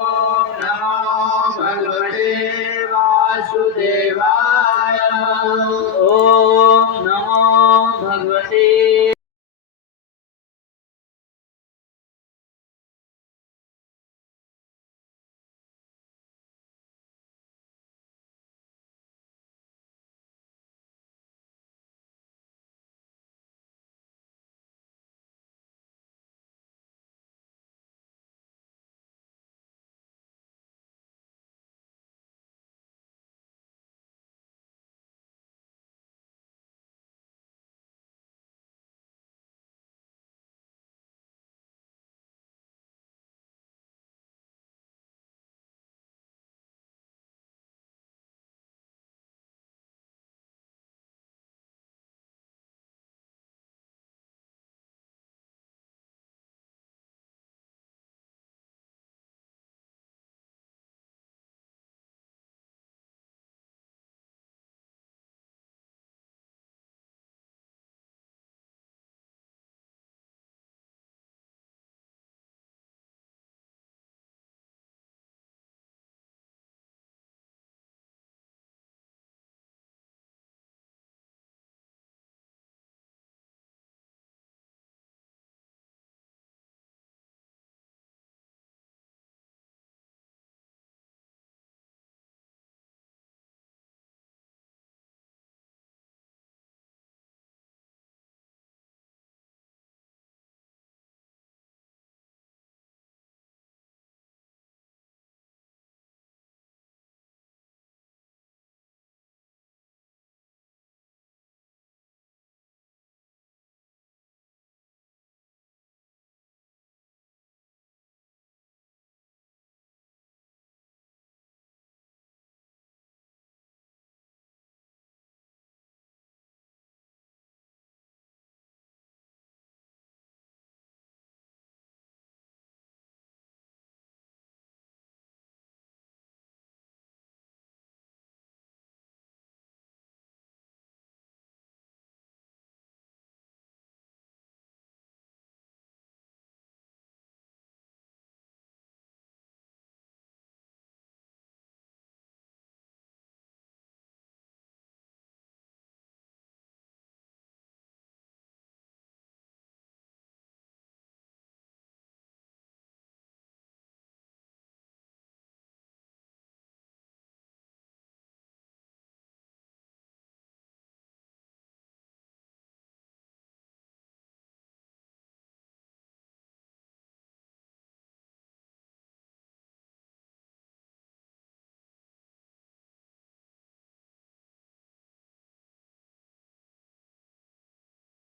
ओम नमो भगवते वासुदेवाय। ओम नमो भगवते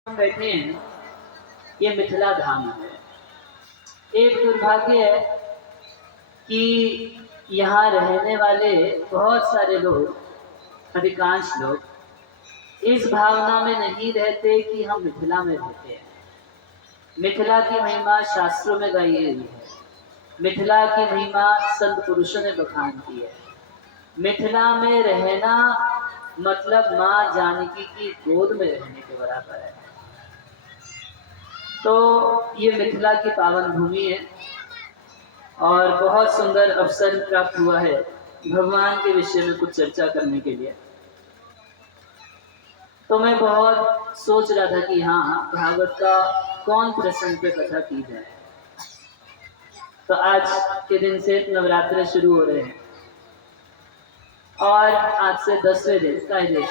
बैठे हैं, ये मिथिला धाम है। एक दुर्भाग्य है कि यहाँ रहने वाले बहुत सारे लोग, अधिकांश लोग इस भावना में नहीं रहते कि हम मिथिला में रहते हैं। मिथिला की महिमा शास्त्रों में गाई गई है, मिथिला की महिमा संत पुरुषों ने बखान की है। मिथिला में रहना मतलब माँ जानकी की गोद में रहने के बराबर है। तो ये मिथिला की पावन भूमि है और बहुत सुंदर अवसर प्राप्त हुआ है भगवान के विषय में कुछ चर्चा करने के लिए। तो मैं बहुत सोच रहा था कि हाँ, भागवत का कौन प्रसंग पे कथा की जाए। तो आज के दिन से नवरात्र शुरू हो रहे हैं और आज से 10वें दिन कायदे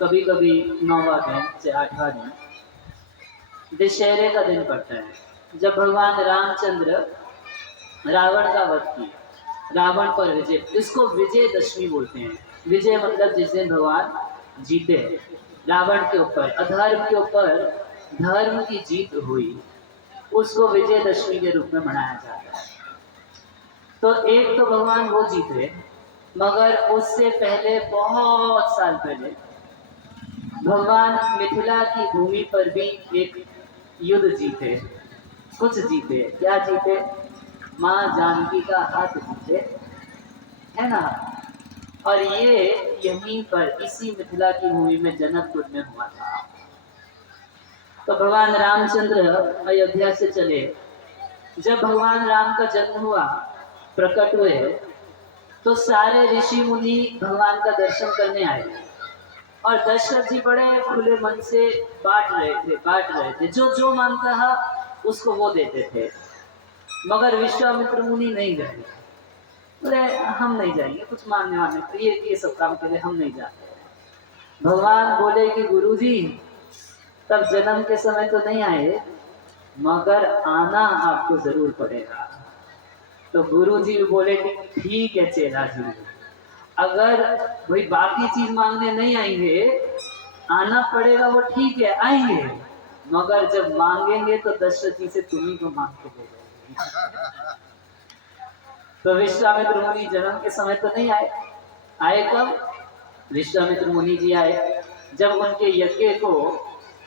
कभी कभी 9वां दिन से 8वां दिन दशहरे का दिन पड़ता है, जब भगवान रामचंद्र रावण का वध किया। रावण पर विजय, इसको विजयदशमी बोलते हैं। विजय मतलब जिस दिन भगवान जीते, रावण के ऊपर, अधर्म के ऊपर धर्म की जीत हुई, उसको विजयदशमी के रूप में मनाया जाता है। तो एक तो भगवान वो जीते, मगर उससे पहले बहुत साल पहले भगवान मिथिला की भूमि पर भी एक युद्ध जीते, कुछ जीते। क्या जीते? माँ जानकी का हाथ जीते, है ना। और ये यहीं पर इसी मिथिला की भूमि में जनकपुर में हुआ था। तो भगवान रामचंद्र अयोध्या से चले। जब भगवान राम का जन्म हुआ प्रकट हुए तो सारे ऋषि मुनि भगवान का दर्शन करने आए और दशरथ जी बड़े खुले मन से बांट रहे थे, जो जो मांगता था उसको वो देते थे। मगर विश्वामित्र मुनि नहीं गए, बोले हम नहीं जाएंगे, कुछ मांगने वाले तो ये सब काम के लिए हम नहीं जाते। भगवान बोले कि गुरुजी तब जन्म के समय तो नहीं आए, मगर आना आपको जरूर पड़ेगा। तो गुरु जी बोले कि ठीक है चेला जी, अगर भाई बाकी चीज मांगने नहीं आएंगे, आना पड़ेगा वो ठीक है, आएंगे, मगर जब मांगेंगे तो दशरथ जी से तुम्ही को मांग के दे देंगे। तो विश्वामित्र मुनि जन्म के समय तो नहीं आए, आए कब? विश्वामित्र मुनि जी आए जब उनके यज्ञ को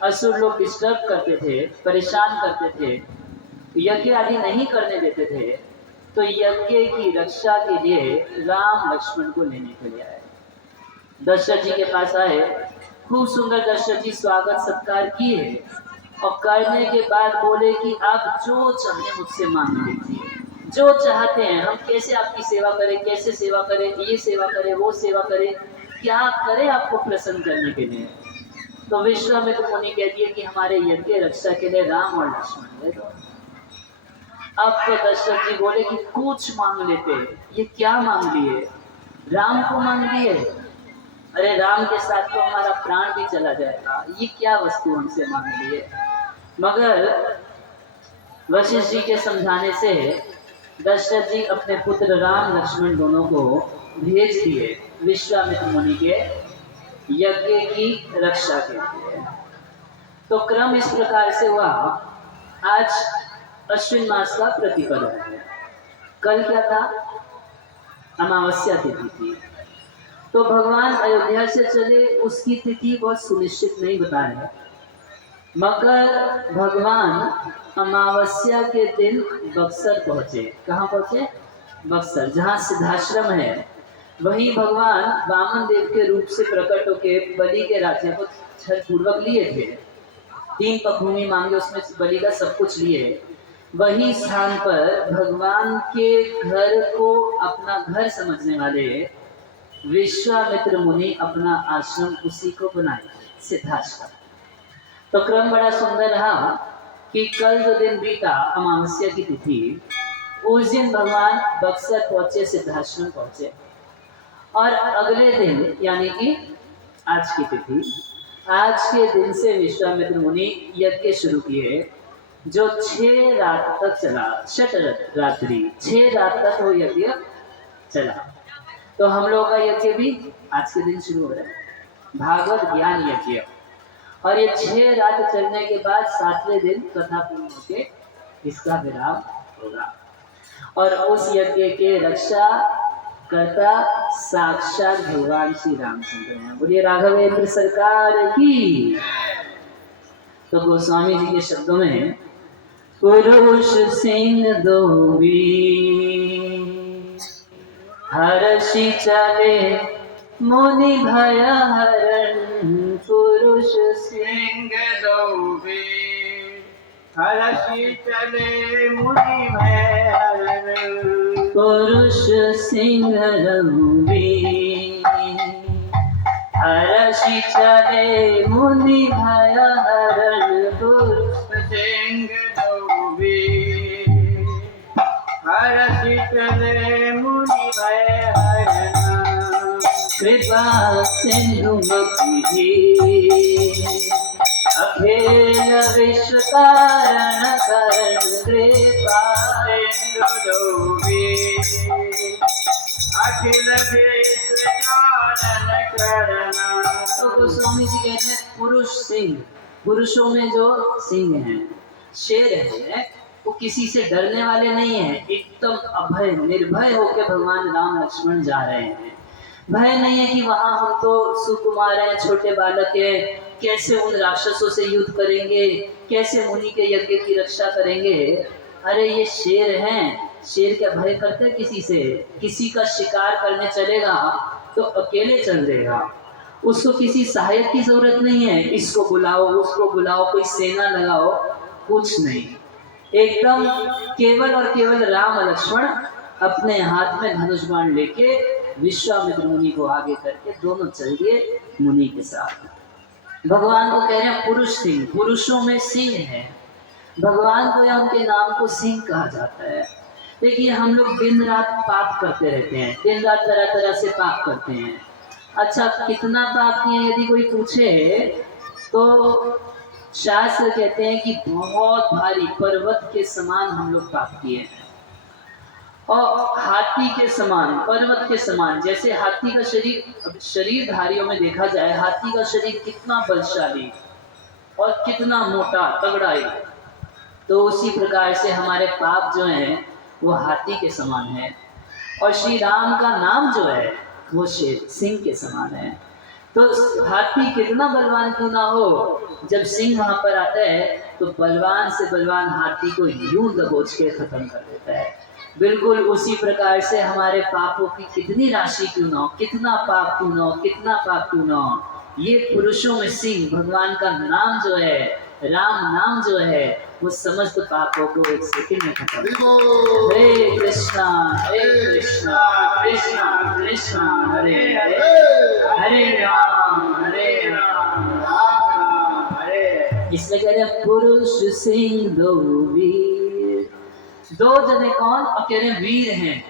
असुर लोग डिस्टर्ब करते थे, परेशान करते थे, यज्ञ आदि नहीं करने देते थे, तो यज्ञ की रक्षा के लिए राम लक्ष्मण को लेने के लिए आए। दशरथ जी के पास आए, खूब सुंदर दशरथ जी स्वागत सत्कार किए और करने के बाद बोले कि आप जो चाहे मुझसे मांग लीजिए, जो चाहते हैं, हम कैसे आपकी सेवा करें, कैसे सेवा करें, ये सेवा करें, वो सेवा करें, क्या करें आपको प्रसन्न करने के लिए। तो विश्वामित्र मुनि कह दिए कि हमारे यज्ञ रक्षा के लिए राम और लक्ष्मण है। अब तो दशरथ जी बोले कि कुछ मांग लेते, ये क्या मांग लिए? राम को मांग लिए, अरे राम के साथ तो हमारा प्राण भी चला जाएगा, ये क्या वस्तु हमसे मांग लिए। मगर वशिष्ठ जी के समझाने से दशरथ जी अपने पुत्र राम लक्ष्मण दोनों को भेज दिए विश्वामित्र मुनि के यज्ञ की रक्षा के लिए। तो क्रम इस प्रकार से हुआ। आज अश्विन मास का प्रतिपद है, कल क्या था? अमावस्या तिथि थी। तो भगवान अयोध्या से चले, उसकी तिथि बहुत सुनिश्चित नहीं बता रहे, मगर भगवान अमावस्या के दिन बक्सर पहुंचे। कहाँ पहुंचे? बक्सर, जहाँ सिद्धाश्रम है। वहीं भगवान वामन देव के रूप से प्रकट होकर बलि के राज्य को छल पूर्वक लिए थे। 3 पखभूमि मांगे, उसमें बलि का सब कुछ लिए। वही स्थान पर भगवान के घर को अपना घर समझने वाले विश्वामित्र मुनि अपना आश्रम उसी को बनाए, सिद्धाश्रम। तो क्रम बड़ा सुंदर रहा कि कल जो दिन बीता अमावस्या की तिथि, उस दिन भगवान बक्सर पहुंचे, सिद्धाश्रम पहुंचे, और अगले दिन यानी कि आज की तिथि, आज के दिन से विश्वामित्र मुनि यज्ञ शुरू किए, जो 6 रात तक चला, षट रात्रि, 6 रात तक वो यज्ञ चला। तो हम लोग का यज्ञ भी आज के दिन शुरू हो रहा है, भागवत ज्ञान यज्ञ। और ये 6 रात चलने के बाद 7वें दिन कथा पूर्ण होकर इसका विराम होगा। और उस यज्ञ के रक्षा करता साक्षात भगवान श्री रामचंद्र हैं। बोलिए राघवेंद्र सरकार की। तो गोस्वामी जी के शब्दों में, पुरुष सिंह दो वीर, हर्षि चले मुनि भय हरण। पुरुष सिंह दो वीर, हर्षि चले मुनि भय हरण। पुरुष सिंह रघुवीर, हर्षि चले मुनि भय हरण। पुरुष सिंह रघुवीर, हर्षि चले मुनि भय हरण। कृपा सिंधु मति अखिल विश्व कारण करण। कृपा सिंधु अखिल विश्व कारण करण। तो गोस्वामी जी कहते हैं पुरुष सिंह, पुरुषों में जो सिंह है, शेर है, वो किसी से डरने वाले नहीं है, एकदम अभय निर्भय होकर भगवान राम लक्ष्मण जा रहे हैं। भय नहीं है कि वहां हम तो सुकुमार हैं, छोटे बालक हैं, कैसे उन राक्षसों से युद्ध करेंगे, कैसे मुनि के यज्ञ की रक्षा करेंगे। अरे ये शेर हैं, शेर क्या भय करते हैं किसी से? किसी का शिकार करने चलेगा तो अकेले चल देगा, उसको किसी सहायक की जरूरत नहीं है, इसको बुलाओ उसको बुलाओ, कोई सेना लगाओ, कुछ नहीं। एकदम केवल और केवल राम लक्ष्मण अपने हाथ में धनुष बाण लेके विश्वामित्र मुनि को आगे करके दोनों चल दिए मुनि के साथ। भगवान को कह रहे हैं पुरुष सिंह, पुरुषों में सिंह है। भगवान को या उनके नाम को सिंह कहा जाता है। देखिए हम लोग दिन रात पाप करते रहते हैं, दिन रात तरह तरह से पाप करते हैं। अच्छा कितना पाप किए यदि कोई पूछे तो शास्त्र कहते हैं कि बहुत भारी पर्वत के समान हम लोग पाप किए हैं। और हाथी के समान, पर्वत के समान, जैसे हाथी का शरीरधारियों में देखा जाए, हाथी का शरीर कितना बलशाली और कितना मोटा तगड़ा है, तो उसी प्रकार से हमारे पाप जो हैं वो हाथी के समान है। और श्री राम का नाम जो है वो शेर सिंह के समान है। तो हाथी कितना बलवान क्यों ना हो, जब सिंह वहां पर आता है तो बलवान से बलवान हाथी को यूं दबोच के खत्म कर देता है। बिल्कुल उसी प्रकार से हमारे पापों की कितनी राशि क्यों ना हो, कितना पाप क्यों ना हो, कितना पाप क्यों ना हो, ये पुरुषों में सिंह भगवान का नाम जो है, राम नाम जो है, वो समस्त पापों को एक सेकंड में खत्म। हरे कृष्णा कृष्णा कृष्णा हरे हरे, हरे राम राम हरे। इसमें कह रहे हैं पुरुष सिंह दो वीर, दो जने कौन, और कह रहे वीर हैं।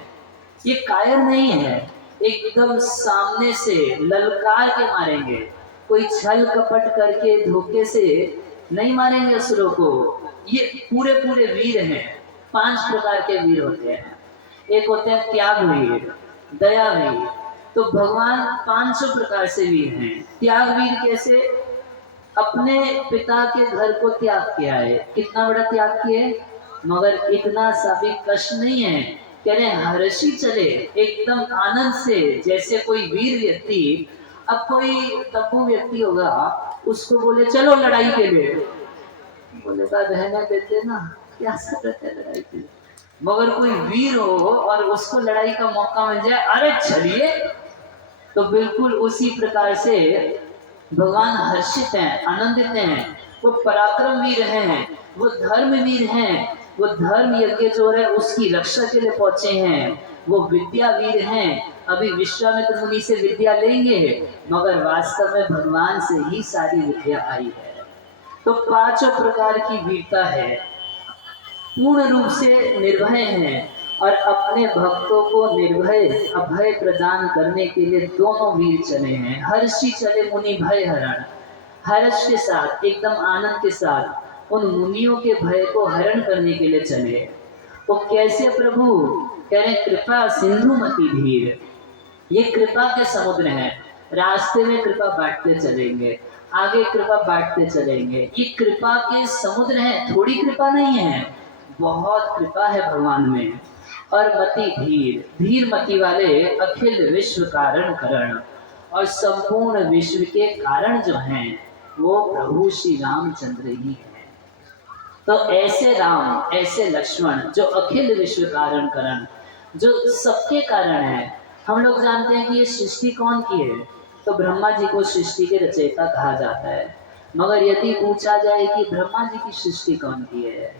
ये कायर नहीं है, एकदम सामने से ललकार के मारेंगे, कोई छल कपट करके धोखे से नहीं मारेंगे असुरों को। ये पूरे पूरे वीर हैं। 5 प्रकार के वीर होते हैं। एक होते हैं त्याग वीर, दया वीर। तो भगवान 500 प्रकार से वीर हैं। त्याग वीर कैसे, अपने पिता के घर को त्याग किया है, कितना बड़ा त्याग किया है, मगर इतना सा भी कष्ट नहीं है, कह रहे हर्षी चले एकदम आनंद से, जैसे कोई वीर व्यक्ति, अब कोई तब्बू व्यक्ति होगा उसको बोले चलो लड़ाई के लिए, बोलेगा रहने देते ना, क्या जरूरत है लड़ाई की। मगर कोई वीर हो और उसको लड़ाई का मौका मिल जाए, अरे चलिए। तो बिल्कुल उसी प्रकार से भगवान हर्षित हैं, आनंदित हैं। वो पराक्रम वीर हैं, वो धर्म वीर हैं, वो धर्म यज्ञ जो है उसकी रक्षा के लिए पहुंचे हैं। वो विद्या वीर हैं, अभी विश्वामित्र मुनि से विद्या लेंगे, मगर वास्तव में भगवान से ही सारी विद्या आई है। तो 5 प्रकार की वीरता है, पूर्ण रूप से निर्भय हैं और अपने भक्तों को निर्भय अभय प्रदान करने के लिए दोनों वीर चले हैं। हर्षी चले मुनि भय हरण, हर्ष के साथ एकदम आनंद के साथ उन मुनियों के भय को हरण करने के लिए चले। वो कैसे प्रभु, कह रहे कृपा सिंधु मति धीर, ये कृपा के समुद्र हैं, रास्ते में कृपा बांटते चलेंगे, आगे कृपा बांटते चलेंगे। ये कृपा के समुद्र हैं, थोड़ी कृपा नहीं है, बहुत कृपा है भगवान में। और मति धीर, धीर मति वाले अखिल विश्व कारण करण, और संपूर्ण विश्व के कारण जो हैं वो प्रभु श्री रामचंद्र ही है। तो ऐसे राम, ऐसे लक्ष्मण जो अखिल विश्व कारण करण, जो सबके कारण है। हम लोग जानते हैं कि ये सृष्टि कौन की है, तो ब्रह्मा जी को सृष्टि के रचयिता कहा जाता है। मगर यदि पूछा जाए कि ब्रह्मा जी की सृष्टि कौन की है,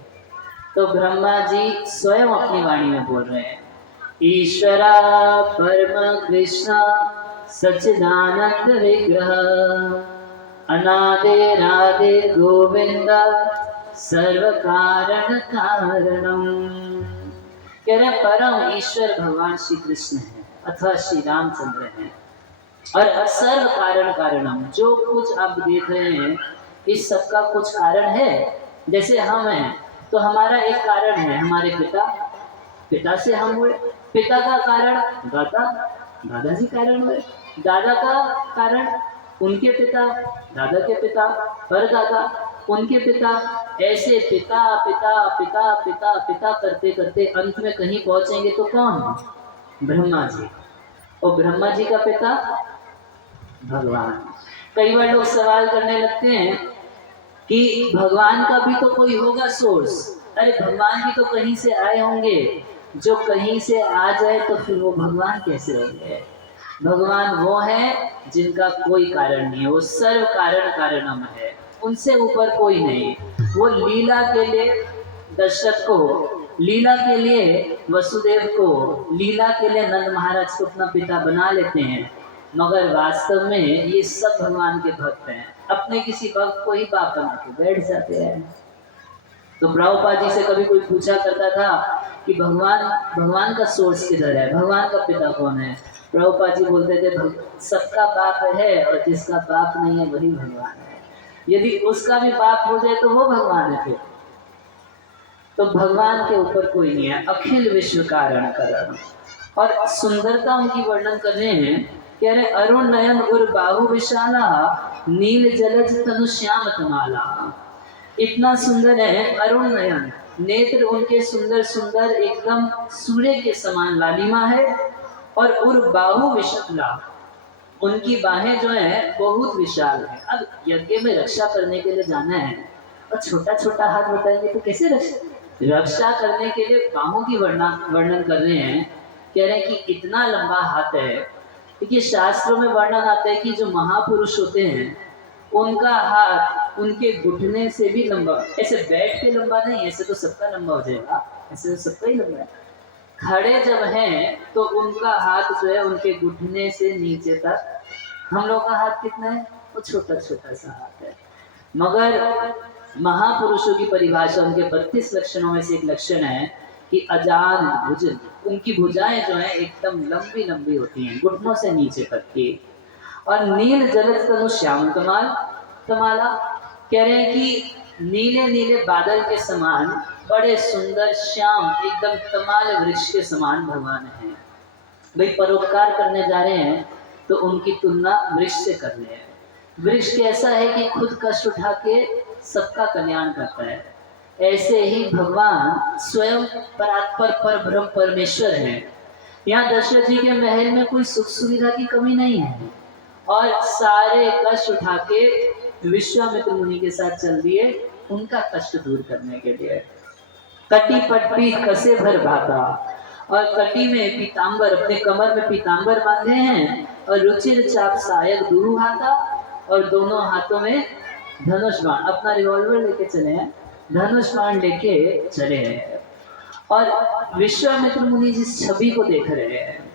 तो ब्रह्मा जी स्वयं अपनी वाणी में बोल रहे हैं, ईश्वरा परम कृष्ण सच्चिदानंद विग्रह, अनादि राधे गोविंद सर्व कारण कारणम। कह रहे परम ईश्वर भगवान श्री कृष्ण है अथवा श्री रामचंद्र हैं, और सर्व कारण कारणम, जो कुछ आप देख रहे हैं इस सब का कुछ कारण है। जैसे हम हैं तो हमारा एक कारण है, हमारे पिता, पिता से हम हुए, पिता का कारण दादा, दादाजी कारण हुए, दादा का कारण उनके पिता, दादा के पिता, परदादा, उनके पिता, ऐसे पिता पिता पिता पिता पिता करते करते अंत में कहीं पहुंचेंगे तो कौन, ब्रह्मा जी। और ब्रह्मा जी का पिता भगवान। कई बार लोग सवाल करने लगते हैं कि भगवान का भी तो कोई होगा सोर्स। अरे भगवान भी तो कहीं से आए होंगे, जो कहीं से आ जाए तो फिर वो भगवान कैसे होंगे। भगवान वो है जिनका कोई कारण नहीं है, वो सर्व कारण कारणम है, उनसे ऊपर कोई नहीं। वो लीला के लिए दशरथ को लीला के लिए वसुदेव को, लीला के लिए नंद महाराज को अपना पिता बना लेते हैं, मगर वास्तव में ये सब भगवान के भक्त हैं। अपने किसी भक्त को ही बाप बना के बैठ जाते हैं। तो प्रभुपाद जी से कभी कोई पूछा करता था कि भगवान का सोर्स किधर है, भगवान का पिता कौन है? प्रभुपाद जी बोलते थे सबका बाप है और जिसका बाप नहीं है वही भगवान है। यदि उसका भी बाप हो जाए तो वो भगवान है। फिर तो भगवान के ऊपर कोई नहीं है। अखिल विश्व कारण कारण। और सुंदरता उनकी वर्णन कर रहे हैं, कह रहे अरुण नयन उर बाहु विशाला, नील जलज तनु श्याम तमाला। इतना सुंदर है अरुण नयन, नेत्र उनके सुंदर सुंदर एकदम सूर्य के समान लालिमा है। और उर बाहु विशाला, उनकी बाहें जो है बहुत विशाल है। अब यज्ञ में रक्षा करने के लिए जाना है और छोटा छोटा हाथ बताएंगे तो कैसे रक्षा करने के लिए बाहों की वर्णन कर रहे हैं। कह रहे हैं कि इतना लंबा हाथ है। देखिए शास्त्रों में वर्णन आता है कि जो महापुरुष होते हैं उनका हाथ उनके घुटने से भी लंबा, ऐसे बैठ के लंबा नहीं, ऐसे तो सबका लंबा हो जाएगा, ऐसे तो सबका ही लंबा है। खड़े जब हैं तो उनका हाथ जो है उनके घुटने से नीचे तक। हम लोग का हाथ कितना है? वो छोटा छोटा सा हाथ है। मगर महापुरुषों की परिभाषा उनके 32 लक्षणों में से एक लक्षण है कि अजान भुज, उनकी भुजाएं जो है एकदम लंबी लंबी होती हैं, घुटनों से नीचे तक की। और नील जलज तनु श्याम तमाला, कह रहे हैं कि नीले नीले बादल के समान बड़े सुंदर श्याम एकदम तमाल वृक्ष के समान भगवान हैं। भाई परोपकार करने जा रहे हैं तो उनकी तुलना वृक्ष से कर रहे हैं। वृक्ष कैसा है कि खुद कष्ट उठा के सबका कल्याण करता है, ऐसे ही भगवान स्वयं परात्पर पर ब्रह्म परमेश्वर हैं। यहाँ दशरथ जी के महल में कोई सुख सुविधा की कमी नहीं है और सारे कष्ट उठा के विश्वामित्र मुनि के साथ चल दिए उनका कष्ट दूर करने के लिए। कटी पट्टी कसे भर भाता, और कटी में पीतांबर, अपने कमर में पीतांबर बांधे हैं और रुचिर चाप सायक दुरु हाथा, और दोनों हाथों में धनुष बाण, अपना रिवॉल्वर लेके चले हैं, धनुष बाण लेके चले हैं। और विश्वामित्र मुनि जिस छवि को देख रहे हैं,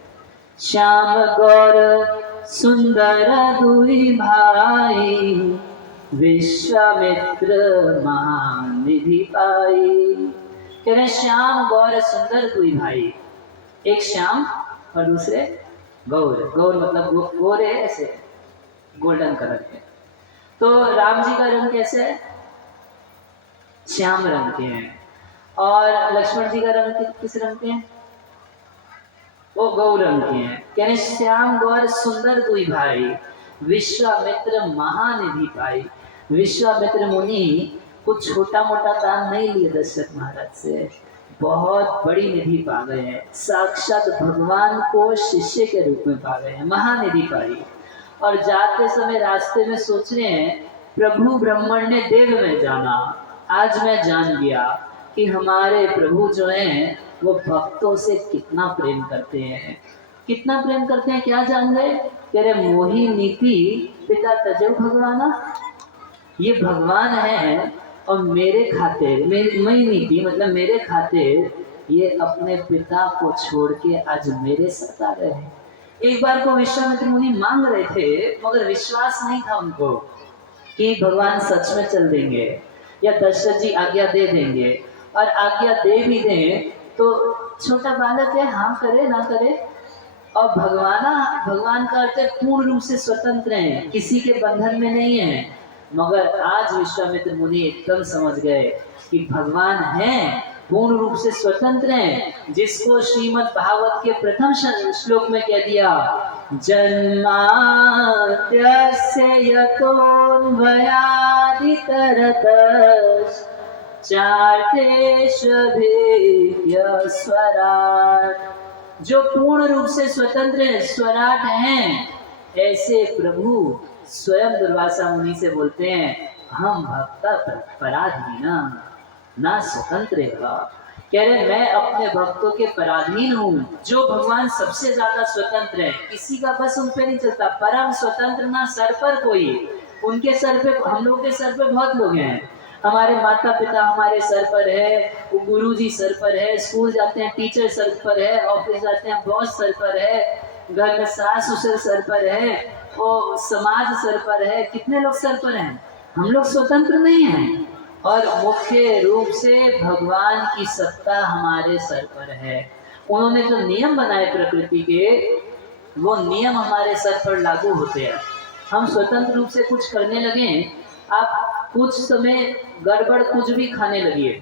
श्याम गौर सुंदर दुई भाई, विश्वामित्र महानिधि पाई। कह रहे श्याम गौर सुंदर दुई भाई, एक श्याम और दूसरे गौर। गौर मतलब गोरे, ऐसे गोल्डन कलर के। तो राम जी का रंग कैसे है? श्याम रंग के हैं। और लक्ष्मण जी का रंग किस रंग के हैं? वो गौ रंग के हैं। कह रहे श्याम गौर सुंदर दुई भाई, विश्वामित्र महानिधि पाई। विश्वामित्र मुनि कुछ छोटा मोटा दान नहीं लिए दशरथ महाराज से, बहुत बड़ी निधि पा गए हैं। साक्षात भगवान को शिष्य के रूप में पा गए हैं, महानिधि पाई। और जाते समय रास्ते में सोच रहे हैं प्रभु ब्रह्मण ने देव में जाना, आज मैं जान गया कि हमारे प्रभु जो हैं वो भक्तों से कितना प्रेम करते हैं, कितना प्रेम करते हैं। क्या जान गए? कह रहे मोही नीति पिता तजो भगवाना, ये भगवान है और मेरे खातिर, मई नीति मतलब मेरे खातिर ये अपने पिता को छोड़ के आज मेरे साथ आ रहे हैं। एक बार को विश्वामित्र मुनि मांग रहे थे मगर विश्वास नहीं था उनको कि भगवान सच में चल देंगे या दशरथ जी आज्ञा दे देंगे। और आज्ञा दे भी दें तो छोटा बालक है, हाँ करे ना करे। और भगवान का अर्थ है पूर्ण रूप से स्वतंत्र हैं, किसी के बंधन में नहीं है। मगर आज विश्वामित्र मुनि एकदम समझ गए कि भगवान हैं, पूर्ण रूप से स्वतंत्र हैं, जिसको श्रीमद् भागवत के प्रथम श्लोक में कह दिया, जन्माद्यस्य यतोऽन्वयादितरतश्च चार्थेष्वभिज्ञस्वराट्। जो पूर्ण रूप से स्वतंत्र हैं, स्वराट हैं, ऐसे प्रभु स्वयं दुर्वासा मुनि से बोलते हैं, हम भक्ता पराधीना ना स्वतंत्र है। कह रहे मैं अपने भक्तों के पराधीन हूँ। जो भगवान सबसे ज्यादा स्वतंत्र है, किसी का बस उन पे नहीं चलता, परम स्वतंत्र, ना सर पर कोई, उनके सर पे, हम लोग के सर पे बहुत लोग हैं। हमारे माता पिता हमारे सर पर है, गुरु जी सर पर है, स्कूल जाते हैं टीचर सर पर है, ऑफिस जाते हैं बॉस सर पर है, घर में सास ससुर सर पर है, वो समाज सर पर है, कितने लोग सर पर हैं। हम लोग स्वतंत्र नहीं हैं। और मुख्य रूप से भगवान की सत्ता हमारे सर पर है। उन्होंने जो नियम बनाए प्रकृति के, वो नियम हमारे सर पर लागू होते हैं। हम स्वतंत्र रूप से कुछ करने लगे, आप कुछ समय गड़बड़ कुछ भी खाने लगिए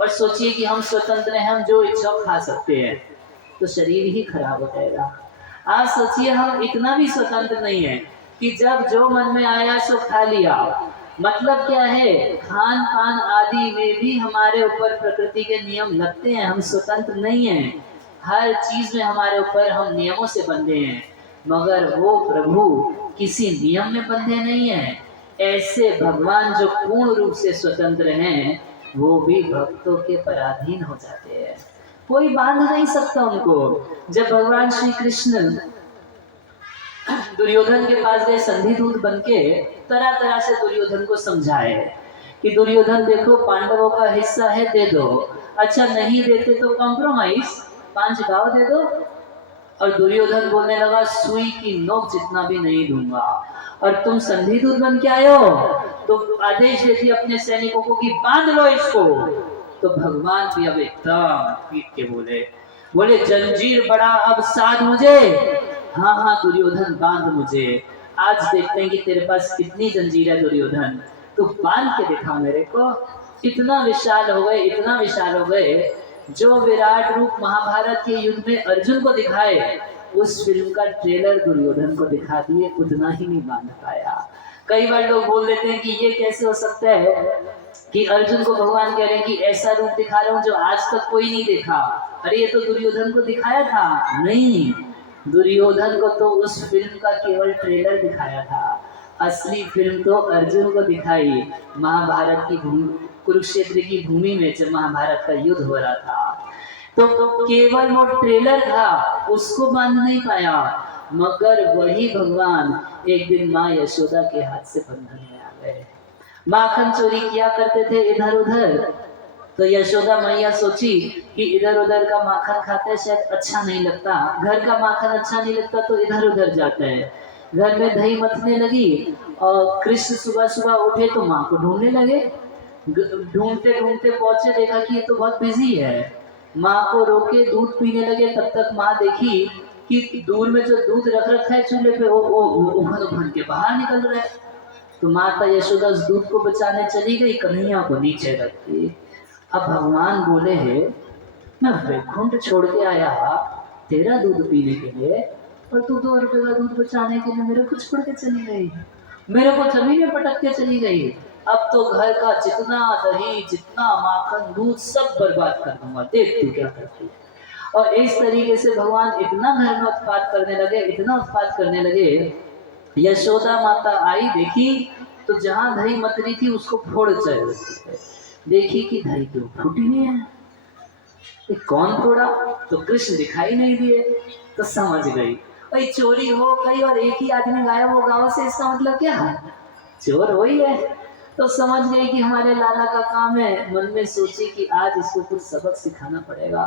और सोचिए कि हम स्वतंत्र हैं, हम जो इच्छा खा सकते हैं, तो शरीर ही खराब हो जाएगा। आज सोचिए हम इतना भी स्वतंत्र नहीं है कि जब जो मन में आया सो खा लिया। मतलब क्या है, खान पान आदि में भी हमारे ऊपर प्रकृति के नियम लगते हैं। हम स्वतंत्र नहीं हैं। हर चीज में हमारे ऊपर हम नियमों से बंधे हैं, मगर वो प्रभु किसी नियम में बंधे नहीं हैं। ऐसे भगवान जो पूर्ण रूप से स्वतंत्र हैं, वो भी भक्तों के पराधीन हो जाते हैं। कोई बांध नहीं सकता उनको। जब भगवान श्री कृष्ण दुर्योधन के पास गए संधि दूत बनके, तरह तरह से दुर्योधन को समझाए कि दुर्योधन देखो, पांडवों का हिस्सा है, दे दो। अच्छा नहीं देते तो कॉम्प्रोमाइज, 5 गांव दे दो। और दुर्योधन बोलने लगा, सुई की नोक जितना भी नहीं दूंगा। और तुम संधि दूत बन के आए हो, तो आदेश देती अपने सैनिकों को कि बांध लो इसको। तो भगवान भी अब एकदम पीट के बोले जंजीर बड़ा अब साध मुझे। हाँ हाँ दुर्योधन, बांध मुझे। आज देखते हैं कि तेरे पास कितनी जंजीर है दुर्योधन, तू बांध के दिखा मेरे को। इतना विशाल हो गए, इतना विशाल हो गए, जो विराट रूप महाभारत के युद्ध में अर्जुन को दिखाए, उस फिल्म का ट्रेलर दुर्योधन को दिखा दिए, उतना ही नहीं बांध पाया। कई बार लोग बोल देते हैं कि ये कैसे हो सकता है कि अर्जुन को भगवान कह रहे हैं कि ऐसा रूप दिखा रहा हूं जो आज तक कोई नहीं देखा। अरे ये तो दुर्योधन को दिखाया था। नहीं, दुर्योधन को तो उस फिल्म का केवल ट्रेलर दिखाया था। असली फिल्म तो अर्जुन को दिखाई महाभारत की भूमि, कुरुक्षेत्र की भूमि में जब महाभारत का युद्ध हो रहा था। तो केवल वो ट्रेलर था, उसको बांध नहीं पाया। मगर वही भगवान एक दिन माँ यशोदा के हाथ से बंधन में आ गए। माखन चोरी किया करते थे इधर उधर, तो यशोदा मैया सोची कि इधर उधर का माखन खाते शायद अच्छा नहीं लगता, घर का माखन अच्छा नहीं लगता तो इधर उधर जाता है। घर में दही मथने लगी और कृष्ण सुबह सुबह उठे तो माँ को ढूंढने लगे। ढूंढते ढूंढते पहुंचे, देखा कि ये तो बहुत बिजी है। माँ को रोके, दूध पीने लगे। तब तक माँ देखी कि दूर में जो दूध रख रखा है चूल्हे पे, वो उभन के बाहर निकल रहा है। तो माता यशोदा उस दूध को बचाने चली गई, कन्हैया को नीचे रख दी। अब भगवान बोले है, मैं वैकुंठ छोड़ के आया तेरा दूध पीने के लिए, और तू 2 रुपए का दूध बचाने के लिए मेरे को छोड़ के चली गई, मेरे को जमीन में पटक के चली गई। अब तो घर का जितना दही, जितना माखन, दूध सब बर्बाद कर दूंगा, देख तू क्या करती है। और इस तरीके से भगवान इतना घर में उत्पात करने लगे, इतना उत्पात करने लगे। यशोदा माता आई, देखी तो जहां दही मत रही थी उसको फोड़ चल, देखी कि दही क्यों फूटी नहीं है, ये कौन फोड़ा? तो कृष्ण दिखाई नहीं दिए। तो समझ गई भाई चोरी हो गई और एक ही आदमी गायब हो गाँव से, इसका मतलब क्या है, चोर हो ही है। तो समझ गई कि हमारे लाला का काम है। मन में सोची कि आज इसको कुछ सबक सिखाना पड़ेगा।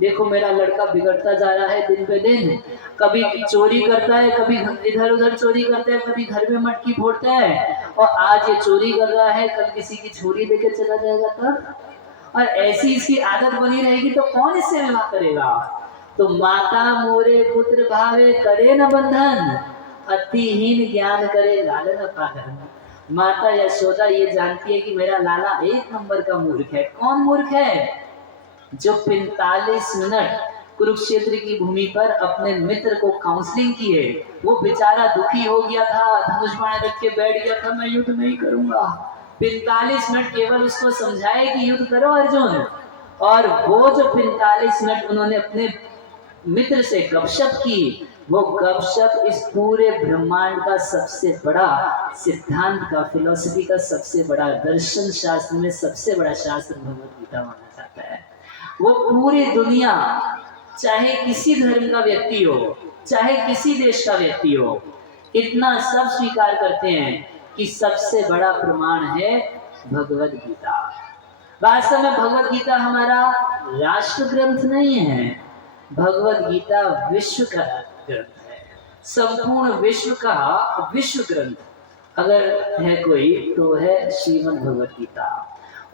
देखो मेरा लड़का बिगड़ता जा रहा है दिन पे दिन, कभी चोरी करता है, कभी इधर उधर चोरी करता है, कभी घर में मटकी फोड़ता है, और आज ये चोरी कर रहा है, कल किसी की छोरी लेके चला जाएगा तब। और ऐसी इसकी आदत बनी रहेगी तो कौन इससे विवाह करेगा। तो माता मोरे पुत्र भावे करे न बंधन, अतिहीन ज्ञान करे लालन पालन। माता यशोदा ये जानती है कि मेरा लाला 1 नंबर का मूर्ख है। कौन मूर्ख है? जो 45 मिनट कुरुक्षेत्र की भूमि पर अपने मित्र को काउंसलिंग की है। वो बेचारा दुखी हो गया था, धनुष बाण रख के बैठ गया था, मैं युद्ध नहीं करूंगा। 45 मिनट केवल उसको समझाए कि युद्ध करो अर्जुन। और वो जो 45 मिनट उन्होंने अपने मित्र से गपशप की, वो गपशप इस पूरे ब्रह्मांड का सबसे बड़ा सिद्धांत का, फिलॉसफी का सबसे बड़ा, दर्शन शास्त्र में सबसे बड़ा शास्त्र भगवद गीता माना जाता है। वो पूरी दुनिया, चाहे किसी धर्म का व्यक्ति हो, चाहे किसी देश का व्यक्ति हो, इतना सब स्वीकार करते हैं कि सबसे बड़ा प्रमाण है भगवद गीता। वास्तव में भगवद गीता हमारा राष्ट्र ग्रंथ नहीं है, भगवद गीता विश्व का ग्रंथ है, संपूर्ण विश्व का विश्व ग्रंथ अगर है कोई तो है श्रीमद् भगवद गीता।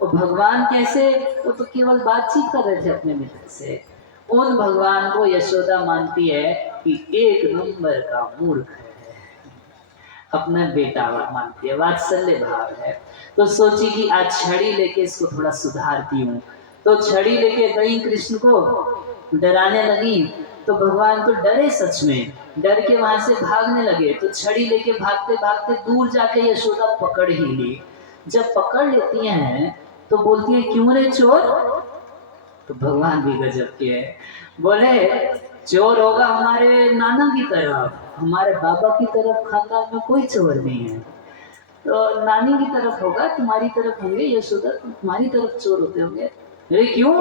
और भगवान कैसे, वो तो केवल बातचीत कर रहे थे अपने मित्र से। उन भगवान को यशोदा मानती है कि एक नंबर का मूर्ख है, अपना बेटा मानती है, वात्सल्य भाव है। तो सोची कि आज छड़ी लेके इसको थोड़ा सुधारती हूँ। तो छड़ी लेके गई, कृष्ण को डराने लगी। तो भगवान तो डरे, सच में डर के वहां से भागने लगे। तो छड़ी लेके भागते भागते दूर जाके यशोदा पकड़ ही ली। जब पकड़ लेती हैं तो बोलती है, क्यों रे चोर? तो भगवान भी गजब के है, बोले चोर होगा हमारे नाना की तरफ, हमारे बाबा की तरफ खानदान में कोई चोर नहीं है, तो नानी की तरफ होगा, तुम्हारी तरफ होंगे यशोदा, तुम्हारी तरफ चोर होते होंगे। अरे क्यों,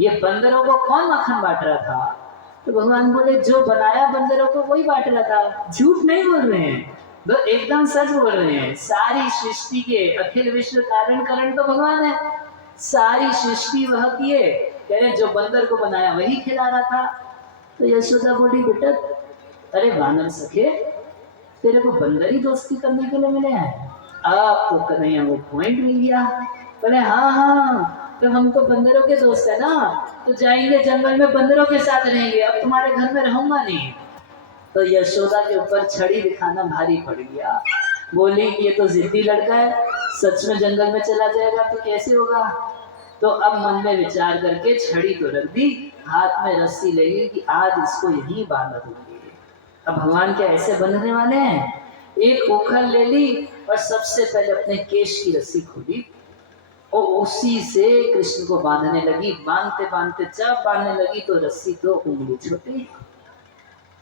ये बंदरों को कौन माखन बांट रहा था? तो भगवान बोले, जो बनाया बंदरों को वही बांट रहा था। झूठ नहीं बोल रहे हैं, वो एकदम सच बोल रहे हैं। सारी सृष्टि के अखिल विश्व कारण कारण तो भगवान है, सारी सृष्टि वह किए, कह रहे जो बंदर को बनाया वही खिला रहा था। तो यशोदा बोली, बेटा अरे वानर सखे, तेरे को बंदर ही दोस्ती करने के लिए मिले हैं? आपको कन्हैया वो पॉइंट मिल गया। बोले हाँ हाँ, तो हम तो बंदरों के दोस्त है ना, तो जाएंगे जंगल में बंदरों के साथ रहेंगे, अब तुम्हारे घर में रहूंगा नहीं। तो यशोदा के ऊपर छड़ी दिखाना भारी पड़ गया। बोली ये तो जिद्दी लड़का है, सच में जंगल में चला जाएगा तो कैसे होगा। तो अब मन में विचार करके छड़ी तो रख दी, हाथ में रस्सी लगी कि आज इसको यही बांध दूंगी। अब भगवान क्या ऐसे बंधने वाले हैं? एक ओखल ले ली और सबसे पहले अपने केश की रस्सी खोली और उसी से कृष्ण को बांधने लगी। बांधते बांधते जब बांधने लगी तो रस्सी तो उंगली छोटी।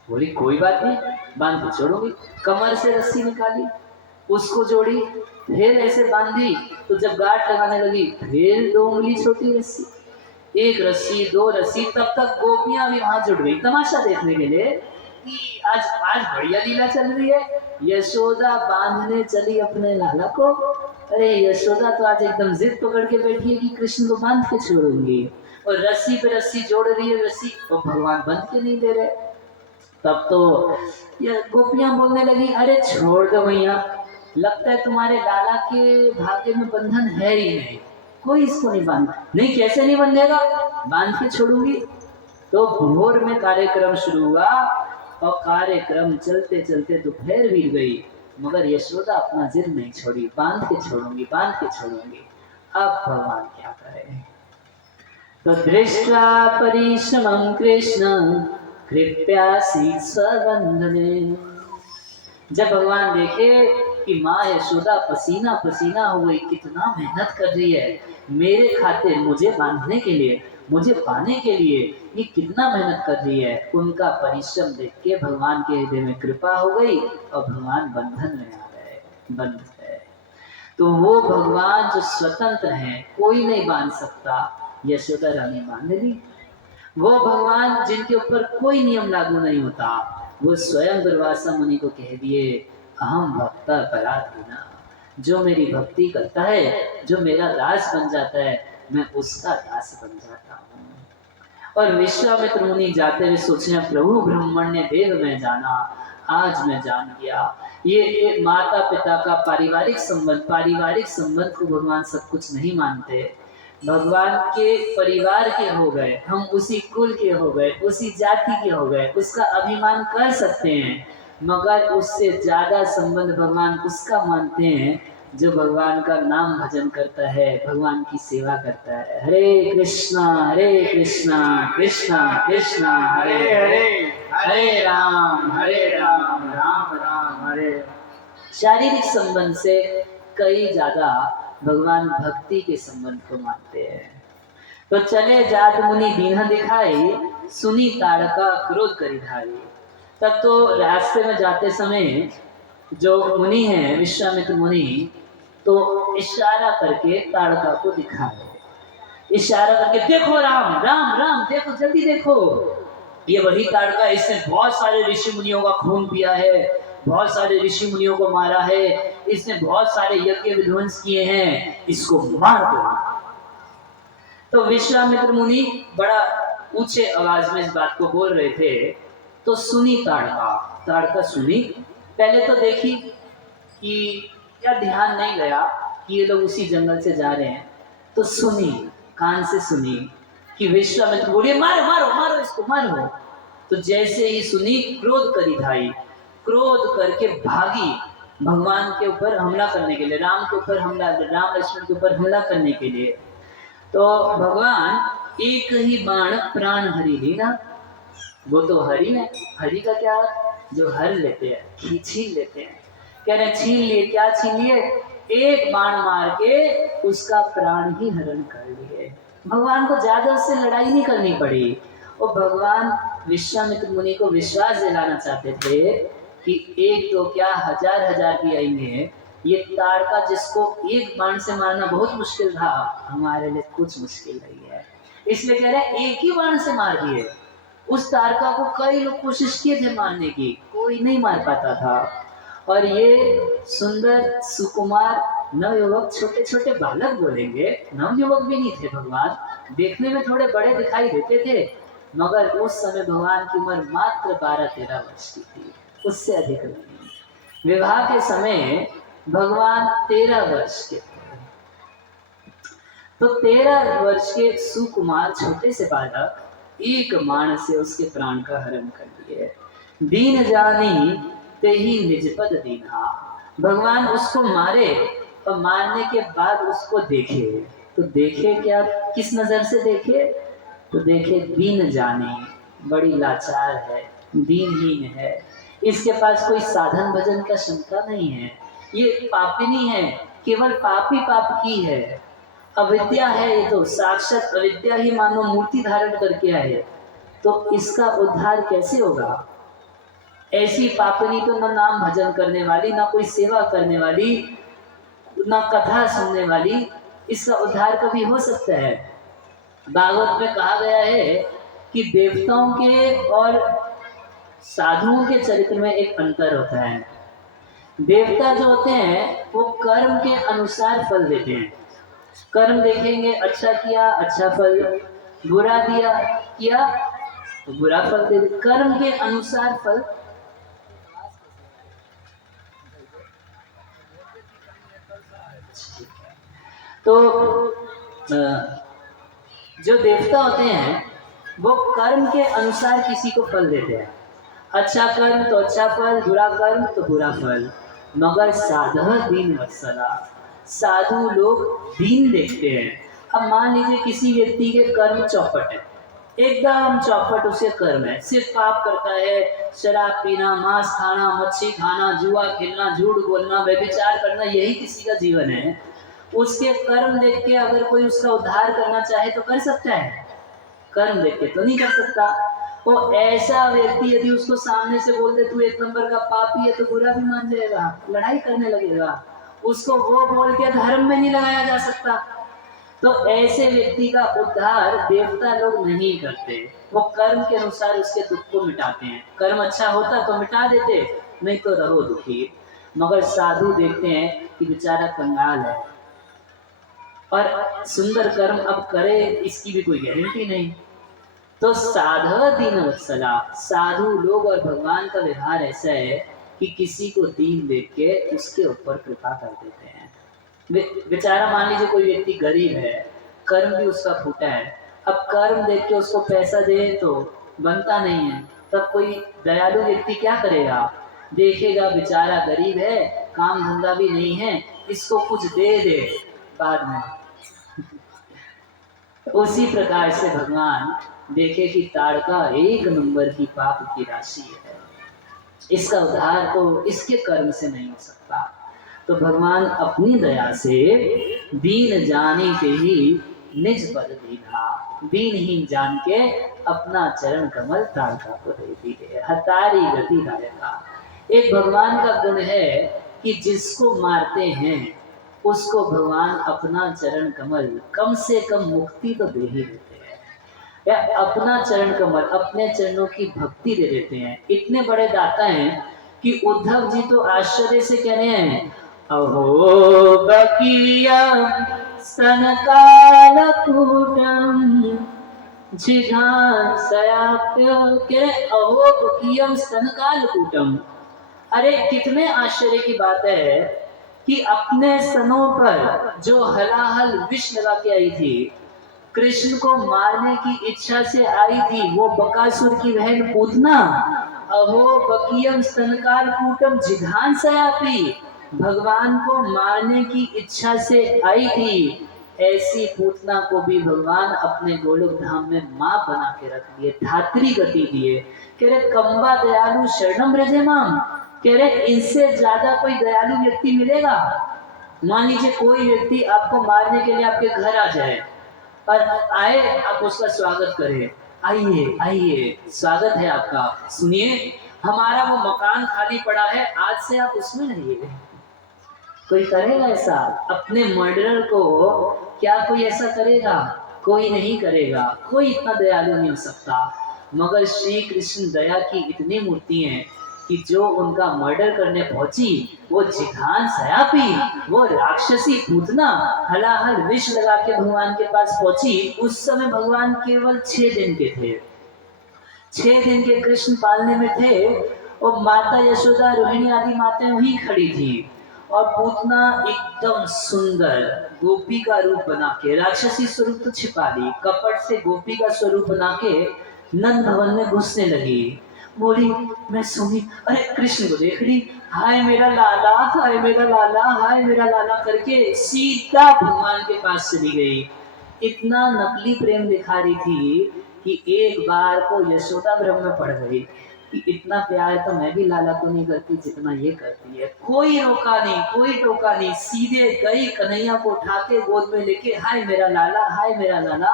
बोली कोई बात नहीं, बांध के छोड़ूंगी। कमर से रस्सी निकाली, उसको जोड़ी, फिर ऐसे बांधी, तो जब गांठ लगाने लगी फिर 2 उंगली छोटी रस्सी, एक रस्सी 2 रस्सी। तब तक गोपियां भी वहां जुट गई तमाशा देखने के लिए कि आज बढ़िया लीला चल रही है। यशोदा बांधने चली अपने लाला को। अरे यशोदा तो आज एकदम जिद पकड़ के बैठी है कि कृष्ण को बांध के छोड़ूंगी, और रस्सी पे रस्सी जोड़ रही है, रस्सी तो भगवान बंध के नहीं दे रहे। तब तो ये गोपियां बोलने लगी, अरे छोड़ दो भैया, लगता है तुम्हारे लाला के भाग्य में बंधन है ही नहीं, कोई इसको नहीं बांध। नहीं कैसे नहीं बंधेगा, बांध के छोड़ूंगी। तो भोर में कार्यक्रम शुरू हुआ और कार्यक्रम चलते चलते दोपहर बीत गई, मगर यशोदा अपना जिद नहीं छोड़ी, बांध के छोड़ूंगी, बांध के छोड़ूंगी। अब भगवान क्या करें। तो दृष्टा परिश्रमं कृष्ण कृप्यासी स्वबंधने। जब भगवान देखे कि माँ यशोदा पसीना पसीना हो गई, कितना मेहनत कर रही है मेरे खातिर, मुझे बांधने के लिए, मुझे पाने के लिए, ये कितना मेहनत कर रही है, उनका परिश्रम देख के भगवान के हृदय में कृपा हो गई और भगवान बंधन में आ गए, बंध गए। तो वो भगवान जो स्वतंत्र हैं, कोई नहीं बांध सकता, यशोदा रानी बांध ली। वो भगवान जिनके ऊपर कोई नियम लागू नहीं होता, वो स्वयं दुर्वासा मुनि को कह दिए, अहम भक्ता पराधीना, जो मेरी भक्ति करता है, जो मेरा दास बन जाता है, मैं उसका दास बन जाता हूँ। और विश्वामित्र मुनि जाते हुए सोचे, प्रभु ब्रह्मण्य देव में जाना, आज मैं जान गया। ये माता पिता का पारिवारिक संबंध को भगवान सब कुछ नहीं मानते। भगवान के परिवार के हो गए, हम उसी कुल के हो गए, उसी जाति के हो गए, उसका अभिमान कर सकते हैं, मगर उससे ज्यादा संबंध भगवान उसका मानते हैं जो भगवान का नाम भजन करता है, भगवान की सेवा करता है। हरे कृष्णा कृष्णा कृष्णा हरे हरे, हरे राम राम राम हरे। शारीरिक संबंध से कई ज्यादा भगवान भक्ति के संबंध को मानते हैं। तो चले जात मुनि दीन्हा दिखाई, सुनी ताड़का क्रोध करी धारी। तब तो रास्ते में जाते समय जो मुनि है विश्वामित्र मुनि, तो इशारा करके ताड़का को दिखाए, इशारा करके देखो राम राम राम, देखो जल्दी देखो, ये वही ताड़का, इसने बहुत सारे ऋषि मुनियों का खून पिया है, बहुत सारे ऋषि मुनियों को मारा है, इसने बहुत सारे यज्ञ विध्वंस किए हैं, इसको मार दो। तो विश्वामित्र मुनि बड़ा ऊंचे आवाज में इस बात को बोल रहे थे। तो सुनी ताड़का सुनी, पहले तो देखी कि क्या ध्यान नहीं गया कि ये लोग उसी जंगल से जा रहे हैं। तो सुनी, कान से सुनी कि विश्वामित्र बोले मारो मारो मारो इसको मारो। तो जैसे ही सुनी क्रोध करी भाई, क्रोध करके भागी भगवान के ऊपर हमला करने के लिए, राम के ऊपर हमला, राम लक्ष्मण के ऊपर हमला करने के लिए। तो भगवान एक ही बाण प्राण हरि लीना, वो तो हरि है, हरि का क्या जो हर लेते हैं, छीन लेते हैं। कह रहे छीन लिए, क्या छीन लिए? एक बाण मार के उसका प्राण ही हरण कर लिए। भगवान को ज्यादा उससे लड़ाई नहीं करनी पड़ी। और भगवान विश्वामित्र मुनि को विश्वास दिलाना चाहते थे कि एक तो क्या हजार हजार भी आएंगे, ये ताड़का जिसको एक बाण से मारना बहुत मुश्किल था, हमारे लिए कुछ मुश्किल नहीं है। इसलिए कह रहे हैं एक ही बाण से मार दिए। उस ताड़का को कई लोग कोशिश किए थे मारने की, कोई नहीं मार पाता था। और ये सुंदर सुकुमार नवयुवक, छोटे छोटे बालक बोलेंगे, नवयुवक भी नहीं थे भगवान, देखने में थोड़े बड़े दिखाई देते थे, मगर उस समय भगवान की उम्र मात्र 12-13 वर्ष की थी, उससे अधिक नहीं। विवाह के समय भगवान 13 वर्ष के थे। तो 13 वर्ष के सुकुमार छोटे से बालक एक बाण से उसके प्राण का हरण कर लिए। दीन जानी ते ही निजपद दीना, भगवान उसको मारे और मारने के बाद उसको देखे। तो देखे क्या, किस नजर से देखे? तो देखे दीन जाने, बड़ी लाचार है, दीनहीन है, इसके पास कोई साधन भजन का क्षमता नहीं है, ये पापिनी है, केवल पाप ही पाप की है, अविद्या है, ये तो साक्षात अविद्या ही मानो मूर्ति धारण करके आए। तो इसका उद्धार कैसे होगा? ऐसी पापिनी तो ना नाम भजन करने वाली, ना कोई सेवा करने वाली, ना कथा सुनने वाली, इसका उद्धार कभी हो सकता है? भागवत में कहा गया है कि देवताओं के और साधुओं के चरित्र में एक अंतर होता है। देवता जो होते हैं वो कर्म के अनुसार फल देते हैं। कर्म देखेंगे, अच्छा किया अच्छा फल, बुरा किया तो बुरा फल दे। कर्म के अनुसार फल। तो जो देवता होते हैं वो कर्म के अनुसार किसी को फल देते हैं। अच्छा कर्म तो अच्छा फल, बुरा कर्म तो बुरा फल। मगर साधु दीन वत्सला, साधु लोग दीन देखते हैं। अब मान लीजिए किसी व्यक्ति के कर्म चौपट है, एकदम चौपट उसे कर्म है, सिर्फ पाप करता है, शराब पीना, मांस खाना, मच्छी खाना, जुआ खेलना, झूठ बोलना, व्यभिचार करना, यही किसी का जीवन है। उसके कर्म देख के अगर कोई उसका उद्धार करना चाहे तो कर सकता है? कर्म देख के तो नहीं कर सकता। तो ऐसा व्यक्ति यदि उसको सामने से बोल दे तू एक नंबर का पापी है, तो बुरा भी मान जाएगा, लड़ाई करने लगेगा। उसको वो बोल के धर्म में नहीं लगाया जा सकता। तो ऐसे व्यक्ति का उद्धार देवता लोग नहीं करते, वो कर्म के अनुसार उसके दुख को मिटाते हैं। कर्म अच्छा होता तो मिटा देते, नहीं तो रहो दुखी। मगर साधु देखते हैं कि बेचारा कंगाल है और सुंदर कर्म अब करे इसकी भी कोई गारंटी नहीं। तो साधु दीन वत्सला, साधु लोग और भगवान का व्यवहार ऐसा है कि किसी को दीन देख के उसके ऊपर कृपा कर देते हैं। बेचारा मान लीजिए कोई व्यक्ति गरीब है, कर्म भी उसका फूटा है, अब कर्म देख के उसको पैसा दे तो बनता नहीं है, तब कोई दयालु व्यक्ति क्या करेगा? देखेगा बेचारा गरीब है, काम धंधा भी नहीं है, इसको कुछ दे दे बाद में। उसी प्रकार से भगवान देखे कि ताड़का एक नंबर की पाप की राशि है, इसका उद्धार तो इसके कर्म से नहीं हो सकता। तो भगवान अपनी दया से दीन जाने के ही निज पद दीना, दीनहीन जान के अपना चरण कमल ताड़का को दे दिए। हतारी गति गायका, एक भगवान का गुण है कि जिसको मारते हैं उसको भगवान अपना चरण कमल कम से कम मुक्ति तो दे ही देते हैं, या अपना चरण कमल, अपने चरणों की भक्ति दे देते हैं। इतने बड़े दाता हैं कि उद्धव जी तो आश्चर्य से कह रहे हैं, अहो बकीयम सनकालकूटम जिघांसयाप्य, कह रहे अहो बकीयम सनकालकूटम। अरे कितने आश्चर्य की बात है कि अपने स्तनों पर जो हलाहल विष लगा के आई थी, कृष्ण को मारने की इच्छा से आई थी, वो बकासुर की बहन पूतना, अहो बकीयम स्तनकाल कूटम जिघांसयापि, भगवान को मारने की इच्छा से आई थी, ऐसी पूतना को भी भगवान अपने गोलोक धाम में मां बना के रख दिए, धात्री गति दिए। कह रहे कम्बा दयालु शरणम रजे माम, कह रहे इनसे ज्यादा कोई दयालु व्यक्ति मिलेगा? मान लीजिए कोई व्यक्ति आपको मारने के लिए आपके घर आ जाए और आए, आप उसका स्वागत करें, आइए आइए स्वागत है आपका, सुनिए हमारा वो मकान खाली पड़ा है, आज से आप उसमें रहिए। कोई करेगा ऐसा? अपने मर्डरर को क्या कोई ऐसा करेगा? कोई नहीं करेगा, कोई इतना दयालु नहीं हो सकता। मगर श्री कृष्ण दया की इतनी मूर्ति हैं कि जो उनका मर्डर करने पहुंची, वो जिघांसयापि, वो राक्षसी पूतना हलाहल विष लगा के भगवान के पास पहुंची। उस समय भगवान केवल 6 दिन के थे, 6 दिन के कृष्ण पालने में थे, और माता यशोदा रोहिणी आदि माताएं वहीं खड़ी थी, और पूतना एकदम सुंदर गोपी का रूप बना के, राक्षसी स्वरूप तो छिपा ली, कपट से गोपी का स्वरूप बना के नंद भवन में घुसने लगी। बोली मैं सुनी, अरे कृष्ण को देख रही, हाय मेरा लाला, हाय मेरा लाला, हाय मेरा लाला करके सीधा भगवान के पास चली गई। इतना नकली प्रेम दिखा रही थी कि एक बार को यशोदा भ्रम में पड़ गई कि इतना प्यार तो मैं भी लाला को नहीं करती जितना ये करती है। कोई रोका नहीं, कोई टोका नहीं, सीधे गई, कन्हैया को उठा के गोद में लेके हाय मेरा लाला, हाय मेरा लाला,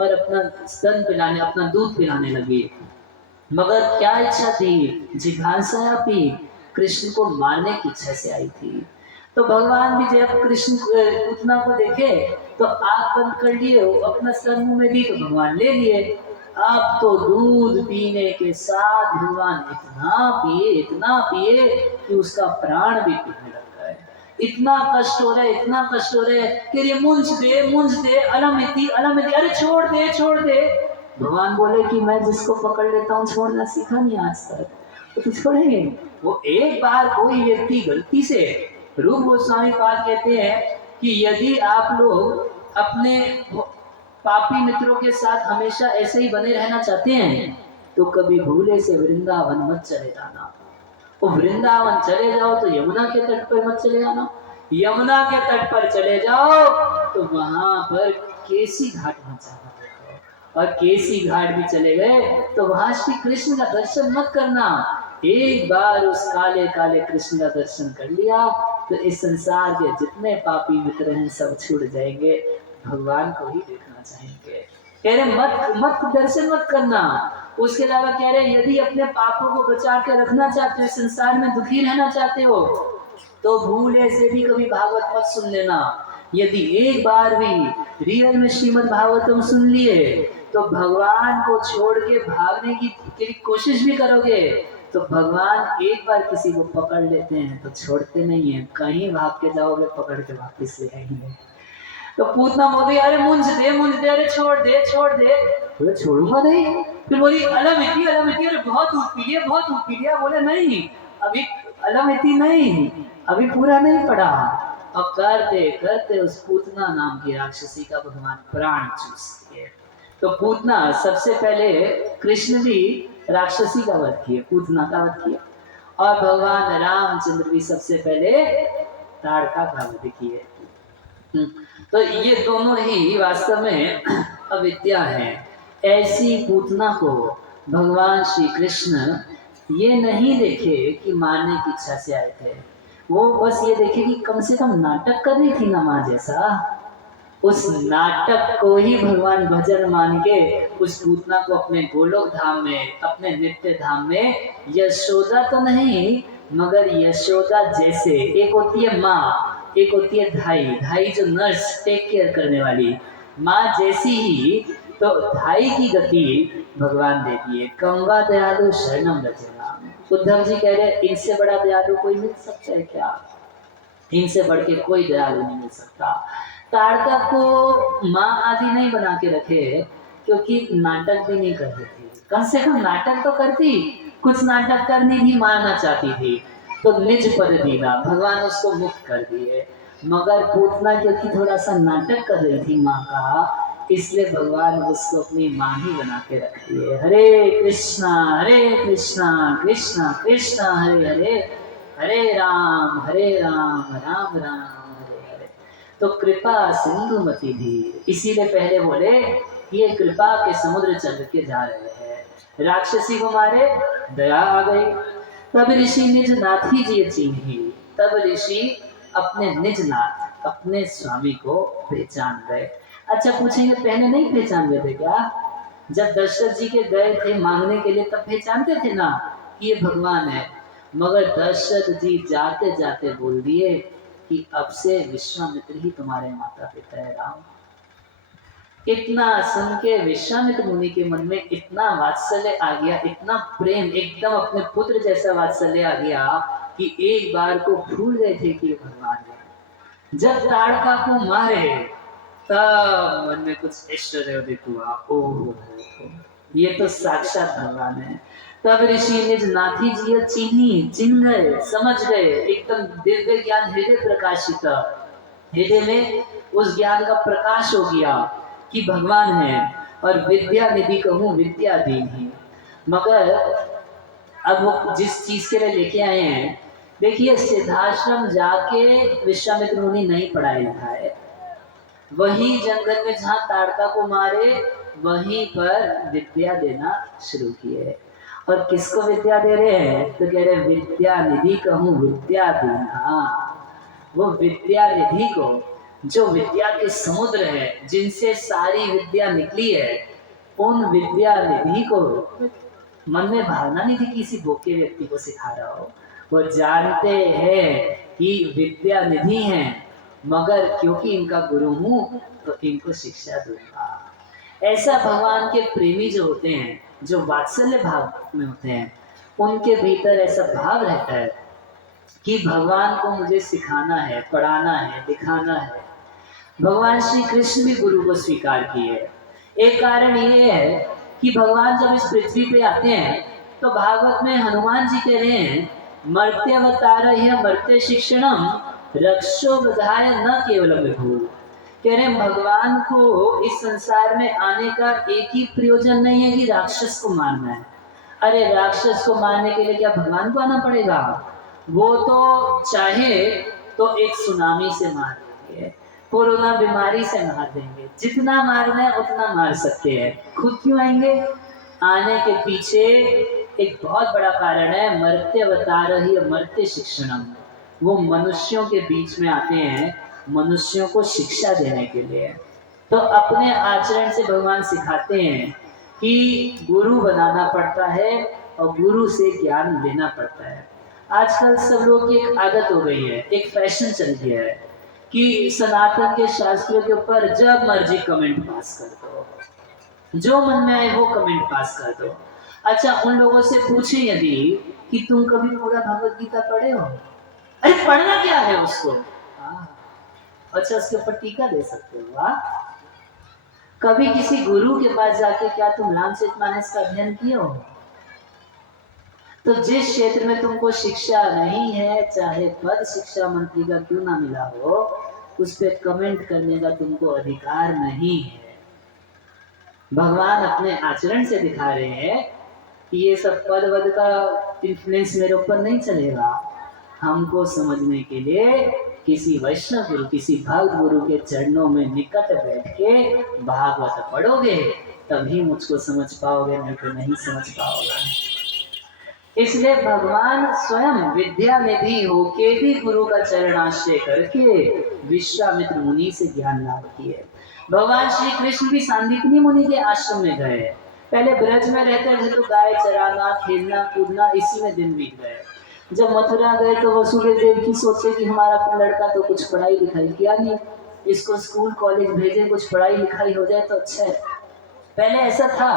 और अपना स्तन पिलाने, अपना दूध पिलाने लगी। मगर क्या इच्छा थी? जिघांसयापि, कृष्ण को मारने की इच्छा से आई थी। तो भगवान भी जब कृष्ण पूतना को देखे तो आंख बंद कर लिए, अपना सर मुंह में दी तो भगवान ले लिए। अब तो दूध पीने के साथ भगवान इतना पिए कि उसका प्राण भी पीने लग गए। इतना कष्ट हो रहा है, इतना कष्ट हो रहा है कि ये मुंज दे अलमिति, अरे छोड़ दे। भगवान बोले कि मैं जिसको पकड़ लेता हूँ छोड़ना सीखा नहीं आज तक, तो छोड़ेंगे? वो एक बार कोई व्यक्ति गलती से, रूप गोस्वामी पाद कहते हैं कि यदि आप लोग अपने पापी मित्रों के साथ हमेशा ऐसे ही बने रहना चाहते हैं तो कभी भूले से वृंदावन मत चले जाना। वो वृंदावन चले जाओ तो यमुना के तट पर मत चले जाना, यमुना के तट पर चले जाओ तो वहां पर केसी घाट मत जाना, और केसी घाट भी चले गए तो वहां श्री कृष्ण का दर्शन मत करना। एक बार उस काले काले कृष्ण का दर्शन कर लिया तो इस संसार के जितने पापी मित्र हैं सब छूट जाएंगे, भगवान को ही देखना चाहेंगे। कह रहे मत दर्शन मत करना। उसके अलावा कह रहे यदि अपने पापों को बचा के रखना चाहते हो, संसार में दुखी रहना चाहते हो, तो भूले से भी कभी भागवत मत सुन लेना। यदि एक बार भी रियल में श्रीमद् भागवतम सुन लिए तो भगवान को छोड़ के भागने की कोशिश भी करोगे तो भगवान एक बार किसी को पकड़ लेते हैं तो छोड़ते नहीं है, कहीं भाग के जाओगे पकड़ के वापस ले आएंगे। तो पूतना बोली अरे मुंज दे, अरे छोड़ दे, बोले छोड़ूंगा नहीं। फिर बोली अलमिति, अरे बहुत दूध पी लिया। बोले नहीं, अभी अलमिति नहीं, अभी पूरा नहीं पड़ा। और करते करते उस पूतना नाम की राक्षसी का भगवान प्राण चूस दिए। तो पूतना सबसे पहले कृष्ण भी राक्षसी का वध किया, पूतना का वध किया, और भगवान रामचंद्र भी सबसे पहले ताड़का का वध किए। तो ये दोनों ही वास्तव में अविद्या है। ऐसी पूतना को भगवान श्री कृष्ण ये नहीं देखे कि मारने की इच्छा से आए थे, वो बस ये देखे कि कम से कम नाटक कर रही थी ना माँ जैसा। उस नाटक को ही भगवान भजन मान के उस पूतना को अपने गोलोक धाम में, अपने नित्य धाम में, यशोदा तो नहीं मगर यशोदा जैसे, एक होती है माँ, एक होती है धाई जो नर्स टेक केयर करने वाली, माँ जैसी ही तो धाई की गति भगवान दे दिए। कम्बा दयालु शरणम रजना, उद्धव जी कह रहे इनसे बड़ा दयालु कोई मिल सकता है क्या? इनसे बढ़ के कोई दयालु नहीं मिल सकता। ताड़का को माँ आदि नहीं बना के रखे क्योंकि नाटक भी नहीं करती थी, कम से कम नाटक तो करती, कुछ नाटक करनी भी मारना चाहती थी, तो निज पद दीना भगवान उसको मुक्त कर दिए। मगर पूतना क्योंकि थोड़ा सा नाटक कर रही थी माँ का, इसलिए भगवान उसको अपनी माँ ही बना के रख दिए। हरे कृष्णा कृष्णा कृष्णा हरे हरे, हरे राम राम राम हरे हरे। तो कृपा सिंधु मति धीर, इसीलिए पहले बोले ये कृपा के समुद्र चल के जा रहे हैं। राक्षसी को मारे, दया आ गई, तब ऋषि निज नाथी जी चिन्ही, तब ऋषि अपने निज नाथ अपने स्वामी को पहचान गए। अच्छा पूछेंगे पहले नहीं पहचान गए थे क्या? जब दशरथ जी के गए थे मांगने के लिए तब पहचानते थे ना ये भगवान है, मगर दशरथ जी जाते जाते बोल दिए कि अब से विश्वामित्र ही तुम्हारे माता पिता है राम। इतना सुन के विश्वामित्र मुनि के मन में इतना वात्सल्य आ गया, इतना प्रेम, एकदम अपने पुत्र जैसा वात्सल्य आ गया कि एक बार को भूल गए थे कि भगवान है। जब ताड़का को मारे तब मन में कुछ ऐश्वर्य उदित हुआ, ओ ये तो साक्षात भगवान है। तब ऋषि निज नाथी जी चिन्ह गए, समझ गए, एकदम दिव्य ज्ञान हृदय प्रकाशित, हृदय में उस ज्ञान का प्रकाश हो गया कि भगवान है। और विद्या निधि कहूँ विद्या दीन। मगर अब वो जिस चीज के लिए लेके आए हैं, देखिए सिद्धाश्रम जाके विश्वामित्र मुनि नहीं पढ़ाई लिखा है, वही जंगल में जहाँ ताड़का को मारे वहीं पर विद्या देना शुरू किए। और किसको विद्या दे रहे हैं? तो कह रहे विद्या निधि कहूँ विद्या दीना, वो विद्या निधि को, जो विद्या के समुद्र है जिनसे सारी विद्या निकली है, उन विद्या निधि को मन में भावना नहीं थी किसी भूखे व्यक्ति को सिखा रहा हो, वो जानते हैं कि विद्या निधि है, मगर क्योंकि इनका गुरु हूँ तो इनको शिक्षा दूंगा। ऐसा भगवान के प्रेमी जो होते हैं, जो वात्सल्य भाव में होते हैं, उनके भीतर ऐसा भाव रहता है कि भगवान को मुझे सिखाना है, पढ़ाना है, दिखाना है। भगवान श्री कृष्ण भी गुरु को स्वीकार किए। एक कारण ये है कि भगवान जब इस पृथ्वी पे आते हैं तो भागवत में हनुमान जी कह रहे हैं मर्त्यावतार मर्त्य शिक्षणम रक्षो बधाय न केवलम विभु। कह रहे हैं भगवान को इस संसार में आने का एक ही प्रयोजन नहीं है कि राक्षस को मारना है। अरे राक्षस को मारने के लिए क्या भगवान को आना पड़ेगा? वो तो चाहे तो एक सुनामी से मार देंगे, कोरोना बीमारी से मार देंगे, जितना मारना है उतना मार सकते हैं, खुद क्यों आएंगे? आने के पीछे एक बहुत बड़ा कारण है, मर्त्यावतार ही मर्त्य शिक्षणम। वो मनुष्यों के बीच में आते हैं मनुष्यों को शिक्षा देने के लिए। तो अपने आचरण से भगवान सिखाते हैं कि गुरु बनाना पड़ता है और गुरु से ज्ञान लेना पड़ता है। आजकल सब लोग की एक आदत हो गई है, एक फैशन चल गया है कि सनातन के शास्त्रों के ऊपर जब मर्जी कमेंट पास कर दो, जो मन में आए वो कमेंट पास कर दो। अच्छा उन लोगों से पूछे यदि कि तुम कभी पूरा भगवत गीता पढ़े हो? अरे पढ़ना क्या है उसको? अच्छा उसके ऊपर टीका दे सकते हो? वाह। कभी किसी गुरु के पास जाके क्या तुम रामचरितमानस का अध्ययन किए हो? तो जिस क्षेत्र में तुमको शिक्षा नहीं है, चाहे पद शिक्षा मंत्री का क्यों ना मिला हो, उस पर कमेंट करने का तुमको अधिकार नहीं है। भगवान अपने आचरण से दिखा रहे हैं कि ये सब पद वद का इन्फ्लुएंस मेरे ऊपर नहीं चलेगा। हमको समझने के लिए किसी वैष्णव गुरु, किसी भक्त गुरु के चरणों में निकट बैठ के भागवत पढ़ोगे तभी मुझको समझ पाओगे, नहीं तो नहीं समझ पाओगे। इसलिए भगवान स्वयं विद्या निधि होके भी गुरु का चरणाश्रय करके विश्वामित्र मुनि से ज्ञान लाभ किए। भगवान श्री कृष्ण भी सांदीपनी मुनि के आश्रम में गए। पहले ब्रज में रहते थे तो गाय चराना, खेलना कूदना, इसी में दिन बीत गए। जब मथुरा गए तो वसुदेव देव की सोचे कि हमारा लड़का तो कुछ पढ़ाई लिखाई किया नहीं, इसको स्कूल कॉलेज भेजे, कुछ पढ़ाई लिखाई हो जाए तो अच्छा है। पहले ऐसा था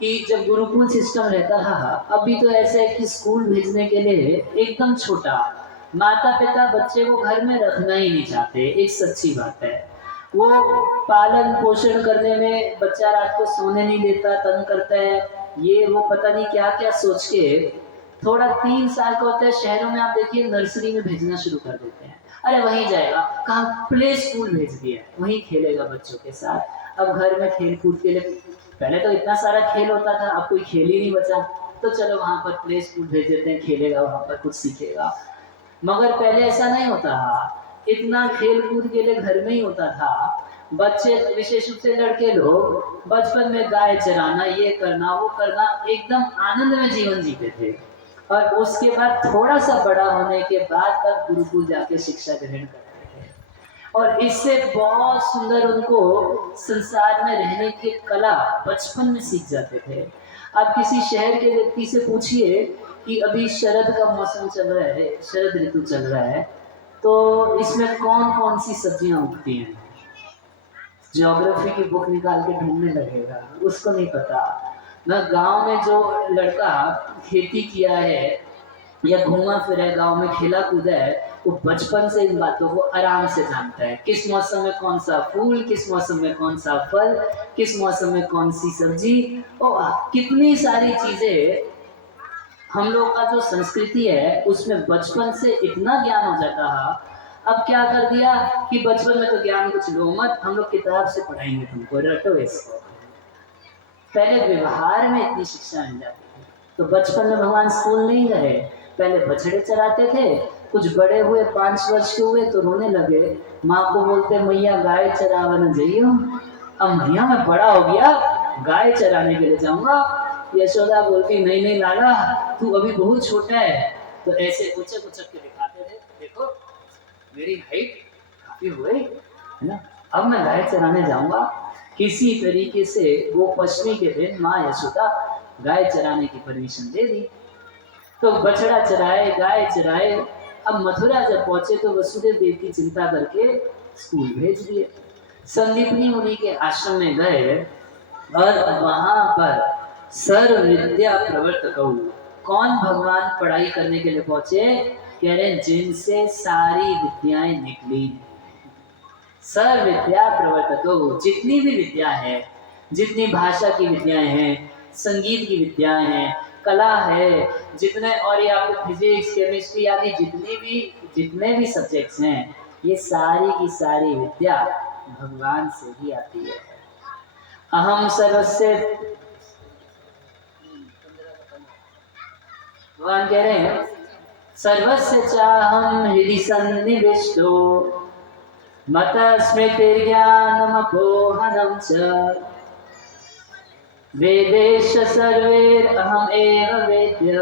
कि जब गुरुकुल सिस्टम रहता था, अभी तो ऐसा है कि स्कूल भेजने के लिए एकदम छोटा, माता पिता बच्चे को घर में रखना ही नहीं चाहते। एक सच्ची बात है, वो पालन पोषण करने में बच्चा रात को सोने नहीं देता, तंग करता है, ये वो पता नहीं क्या क्या सोच के थोड़ा 3 साल का होता है, शहरों में आप देखिए नर्सरी में भेजना शुरू कर देते हैं। अरे वहीं जाएगा, कहाँ प्ले स्कूल भेज दिया, वहीं खेलेगा बच्चों के साथ। अब घर में खेल कूद के लिए, पहले तो इतना सारा खेल होता था, अब कोई खेल ही नहीं बचा, तो चलो वहां पर प्ले स्कूल भेज देते हैं, खेलेगा वहां पर, कुछ सीखेगा। मगर पहले ऐसा नहीं होता था, इतना खेल कूद के लिए घर में ही होता था। बच्चे, विशेष रूप से लड़के लोग, बचपन में गाय चराना, ये करना वो करना, एकदम आनंद में जीवन जीते थे। और उसके बाद थोड़ा सा बड़ा होने के बाद तब गुरुकुल जाके शिक्षा ग्रहण करते थे, और इससे बहुत सुंदर उनको संसार में रहने की कला बचपन में सीख जाते थे। आप किसी शहर के व्यक्ति से पूछिए कि अभी शरद का मौसम चल रहा है, शरद ऋतु चल रहा है, तो इसमें कौन कौन सी सब्जियां उगती हैं, ज्योग्राफी की बुक निकाल के ढूंढने लगेगा, उसको नहीं पता। ना गांव में जो लड़का खेती किया है या घूमा फिरा है, गांव में खेला कूदा है, वो बचपन से इन बातों को आराम से जानता है। किस मौसम में कौन सा फूल, किस मौसम में कौन सा फल, किस मौसम में कौन सी सब्जी, और कितनी सारी चीजें। हम लोग का जो संस्कृति है उसमें बचपन से इतना ज्ञान हो जाता है। अब क्या कर दिया कि बचपन में तो ज्ञान कुछ लो मत, हम लोग किताब से पढ़ाएंगे तुमको, रटो इसको। पहले व्यवहार में इतनी शिक्षा मिल जाती थी। तो बचपन में भगवान स्कूल नहीं गए, पहले बछड़े चराते थे, कुछ बड़े हुए 5 वर्ष के हुए तो रोने लगे, माँ को बोलते मैया गाय चरावन जाइयो। अब मैया मैं बड़ा हो गया, गाय चराने के लिए जाऊंगा। यशोदा बोलती नहीं नहीं लाला, तू अभी बहुत छोटा है। तो ऐसे उचक उचक के दिखाते थे, देखो मेरी हाइट काफी हो गई है ना, अब मैं गाय चराने जाऊंगा। किसी तरीके से वो पश्चिमी के दिन माँ यशोदा गाय चराने की परमिशन दे दी। तो बछड़ा चराए, गाय चराए। अब मथुरा जब पहुंचे तो वसुदेव देव की चिंता करके स्कूल भेज दिए। संदीपनी मुनि के आश्रम में गए और वहां पर सर्व विद्या प्रवर्तकौ, कौन भगवान पढ़ाई करने के लिए पहुंचे, कह रहे जिनसे सारी विद्याएं निकली। सर्व विद्या प्रवर्तकौ, जितनी भी विद्या है, जितनी भाषा की विद्याएं हैं, संगीत की विद्याएं हैं, कला है, जितने, और ये आपको फिजिक्स केमिस्ट्री आदि जितने भी सब्जेक्ट्स हैं, ये सारी की सारी विद्या भगवान से ही आती है। अहम सर्वस्य, भगवान कह रहे हैं सर्वस्य चाहम हृदि सन्निविष्टो मत स्मृतिर्ज्ञानमपोहनं च वेदेश सर्वैरहम् एव वेद्य